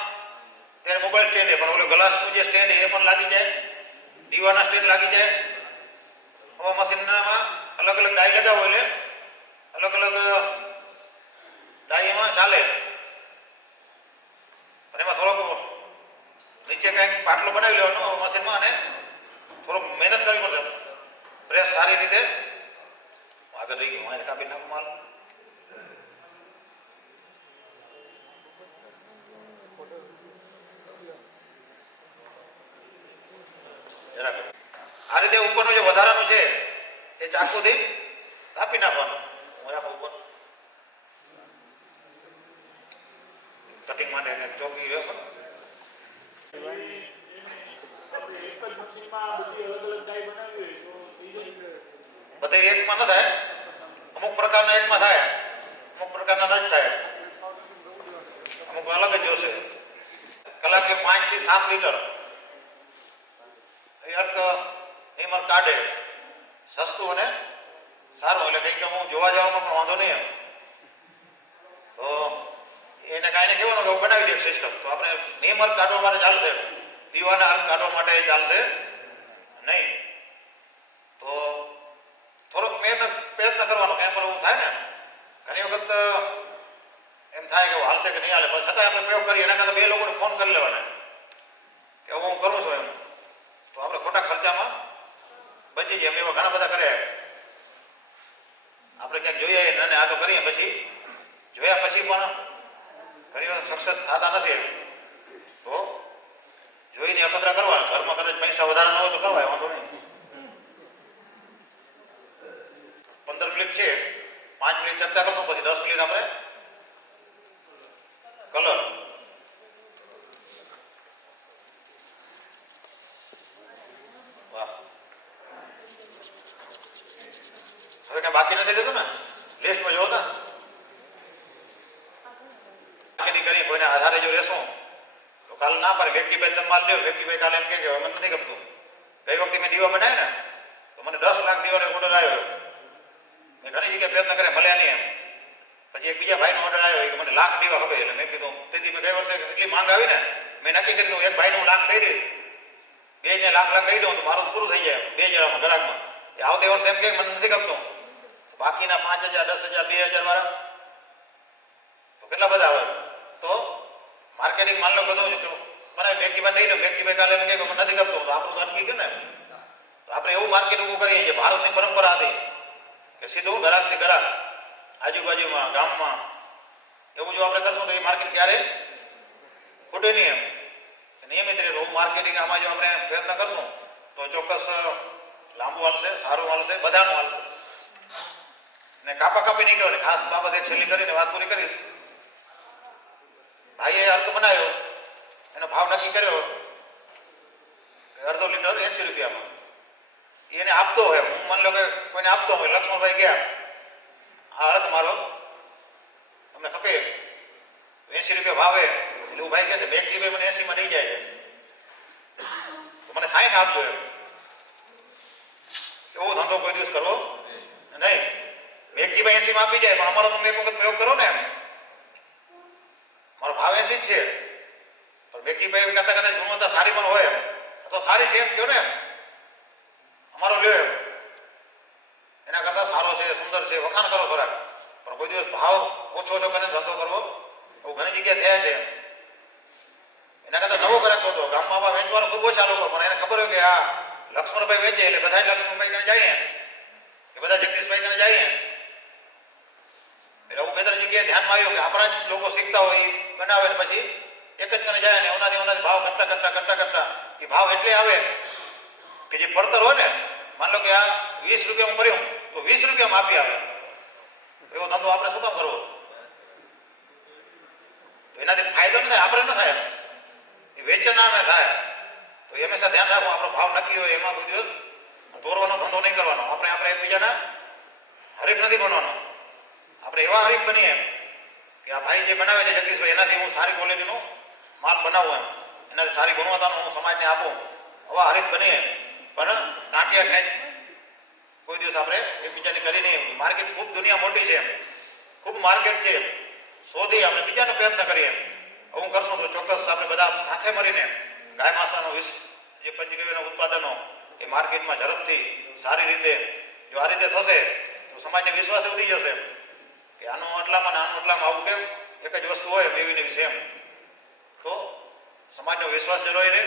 ત્યારે મોબાઈલ સ્ટેન્ડ પણ ઓલો ગ્લાસનું જે સ્ટેન્ડ એ પણ લાગી જાય, દીવાના સ્ટેન્ડ લાગી જાય. હવે મશીનમાં અલગ અલગ ડાઈ લગાવો એટલે અલગ અલગ ડાઈમાં ચાલે. અને એમાં થોડોક નીચે કંઈક પાટલો બનાવી લેવાનો મશીનમાં અને થોડોક મહેનત કરવી પડશે. પ્રેસ સારી રીતે આગળ રહી ગયું, કાપી નાખું માલ. આ રીતે ઉપરનું જે વધારાનું છે એ ચાકુથી કાપી નાખવાનું. રાખો ઉપર કટિંગ માટે એને ચોકી રાખો. આપણે એક જ મશીનમાં બધી અલગ અલગ ડાઈ બનાવી હોય તો બધે એકમાં ન થાય, અમુક પ્રકારના એકમાં થાય, અમુક પ્રકારના ન જ થાય, અમુક અલગ જ જોશે. કલાકે 5 થી 7 લીટર અર્ક નિમર કાઢે. સસ્તું અને સારું, એટલે કંઈક હું જોવા જવામાં પણ વાંધો નહીં. તો એને કાંઈને કહેવાનું કે બનાવી દે સિસ્ટમ, તો આપણે નિમર કાઢવા માટે ચાલશે, પીવાના અર્ક કાઢવા માટે ચાલશે નહીં. તો હાલશે કે નહીં હાલે, પણ છતાં આપણે પ્રયોગ કરીએ. એના કરતાં બે લોકોને ફોન કરી લેવાના કે હું કરું છું એમ, તો આપણે ખોટા ખર્ચામાં બચી જઈએ. અમે એવા ઘણા બધા કર્યા. આપણે ક્યાંક જોઈએ અને આ તો કરીએ, પછી જોયા પછી પણ ઘણી વાર સક્સેસ થતા નથી. તો જોઈને અખતરા કરવા. ઘરમાં કદાચ પૈસા વધારે ન હોય તો કરવા, વાંધો નહીં. 15 મિનિટ છે, 5 મિનિટ ચર્ચા કરશો, પછી 10 મિનિટ આપણે કલર. વાહ, હવે કઈ બાકી નથી રહેતું ને? લિસ્ટમાં જોવો તા માર્કેટિંગ કરી કોઈને આધારે જો રહેશું તો કાલ ના પાડે. વ્યક્તિભાઈ તમે માલ લ્યો, વ્યક્તિભાઈ કાલે એમ કે મને નથી ગમતું. ગઈ વખતે મેં દીવા બનાવ્યા ને તો મને 10 લાખ દીવાનો ઓર્ડર આવ્યો. મેં ઘણી જગ્યાએ પ્રયત્ન કર્યા, મળ્યા નહીં એમ. પછી એક બીજા ભાઈનો ઓર્ડર આવ્યો કે મને લાખ દીવા ખબર. એટલે મેં કીધું, તેથી મેં ગઈ વર્ષે એટલી માંગ આવી ને, મેં નક્કી કરી દીધું એક ભાઈને હું લાખ લઈ દઈશ, બેને લાખ લઈ દઉં તો મારું પૂરું થઈ જાય 2 જણામાં ગ્રાહકમાં. એ આવતે વર્ષે એમ કે મને નથી ગમતું. બાકીના 5,000, 10,000, 2,000 વાળા તો કેટલા બધા આવે. તો માર્કેટિંગ માન લો બધું પણ વ્યક્તિભાઈ લઈ લો, વ્યક્તિભાઈ કાલે એમ કે મને નથી ગમતું, તો આપણું તો અટકી ગયું ને. તો આપણે એવું માર્કેટ ઊભું કરીએ છીએ. ભારતની પરંપરા હતી કે સીધું ગ્રાહકથી ગ્રાહક, આજુબાજુમાં, ગામમાં. એવું જો આપણે કરશું તો એ માર્કેટ ક્યારે ખૂટે નહીં એમ. નિયમિત રીતે એવું માર્કેટિંગ આમાં જો આપણે પ્રયત્ન કરશું તો ચોક્કસ લાંબુ હાલશે, સારું હાલશે, બધાનું હાલશે. ને કાપા કાપી નહીં કરવાની. ખાસ બાબત એક છેલ્લી કરીને વાત પૂરી કરીશ. ભાઈએ અર્થ બનાવ્યો, એનો ભાવ નક્કી કર્યો અડધો લીટર 80 રૂપિયામાં. એને આપતો હોય, હું માની લો કે કોઈને આપતો હોય, લક્ષ્મણભાઈ ગયા, આ અર્થ મારો તમને ખપે 80 રૂપિયા ભાવે. એટલે એવું ભાઈ કહે છે વ્યક્તિભાઈ મને 80 માં દઈ જાય છે, તો મને 60 આપજો એમ. એવો ધંધો કોઈ દિવસ કરવો નહીં. વ્યક્તિભાઈ 80 માં આપી જાય, પણ અમારો તમે એક વખત પ્રયોગ કરો ને એમ, મારો ભાવ 80 જ છે, પણ વ્યક્તિભાઈ કરતા કદાચ ગુણવત્તા સારી પણ હોય તો સારી છે એમ કહો ને એમ, અમારો લ્યો એમ, એના કરતા સારો છે, સુંદર છે, વખાણ કરો થોડાક. પણ કોઈ દિવસ ભાવ ઓછો ઓછો કરીને ધંધો કરવો એવું ઘણી જગ્યાએ થયા છે. એના કરતા નવો ગ્રાહક હતો, ગામમાં વેચવાનો ખૂબ ઓછા લોકો, પણ એને ખબર હોય કે આ લક્ષ્મણભાઈ વેચે એટલે બધા લક્ષ્મણભાઈ કને જઈએ, એ બધા જગદીશભાઈ કને જઈએ. એટલે હું 2-3 જગ્યાએ ધ્યાનમાં આવ્યું કે આપણા જ લોકો શીખતા હોય, એ બનાવે ને પછી એક જ કને જાય ને ઓનાથી ભાવ કરતા એ ભાવ એટલે આવે કે જે પડતર હોય ને, માન લો કે આ 20 રૂપિયામાં ભર્યું તો 20 રૂપિયામાં આપી આવે. એવો ધંધો આપણે શું કામ કરવો? તો એનાથી ફાયદો ન થાય, આપણે ન થાય, એ વેચના ન થાય. તો એ હંમેશા ધ્યાન રાખવું, આપણો ભાવ નક્કી હોય એમાં કોઈ દિવસ દોરવાનો ધંધો નહીં કરવાનો. આપણે એકબીજાના હરીફ નથી બનવાનો. આપણે એવા હરીફ બનીએ કે આ ભાઈ જે બનાવે છે જગદીશભાઈ, એનાથી હું સારી ક્વોલિટીનો માલ બનાવું એમ, એનાથી સારી ગુણવત્તાનો હું સમાજને આપું, આવા હરીફ બનીએ. પણ નાટ્યા ખેંચ કોઈ દિવસ આપણે એકબીજાની કરી નહીં. માર્કેટ ખૂબ દુનિયા મોટી છે, ખૂબ માર્કેટ છે, શોધી આપણે બીજાનો પ્રયત્ન કરીએ. હું કરશું તો ચોક્કસ આપણે બધા સાથે મળીને ગાય માસાનો જે પંચગવ્યના ઉત્પાદનો એ માર્કેટમાં ઝડપથી સારી રીતે જો આ રીતે થશે તો સમાજને વિશ્વાસ ઉડી જશે કે આનું આટલામાં ને આનું આટલામાં, આવું કેમ એક જ વસ્તુ હોય બેવીને વિશે એમ. તો સમાજનો વિશ્વાસ જળવાઈ રહે,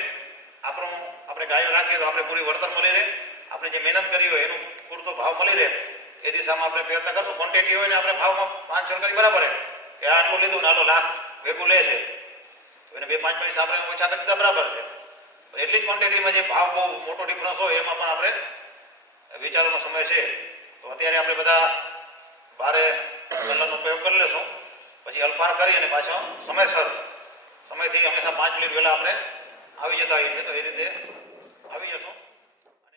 આપણે ગાયો રાખીએ તો આપણે પૂરી વળતર મળી રહે, આપણે જે મહેનત કરી હોય એનું પૂરતો ભાવ મળી રહે, એ દિશામાં આપણે પ્રયત્ન કરશું. ક્વોન્ટિટી હોય ને આપણે ભાવમાં 500 કરી બરાબર કે આટલું લીધું ને આટલો લાખ ભેગું લે છે તો એને 2-5 પૈસા આપણે ઓછા કરતા બરાબર છે. એટલી જ ક્વોન્ટિટીમાં જે ભાવ બહુ મોટો ડિફરન્સ હોય એમાં પણ આપણે વિચારવાનો સમય છે. તો અત્યારે આપણે બધા બારે કલરનો પ્રયોગ કરી લેશું, પછી અલ્પાર કરી અને પાછો સમયથી હંમેશા 5 મિનિટ પહેલાં આપણે આવી જતા હોઈએ છીએ. તો એ રીતે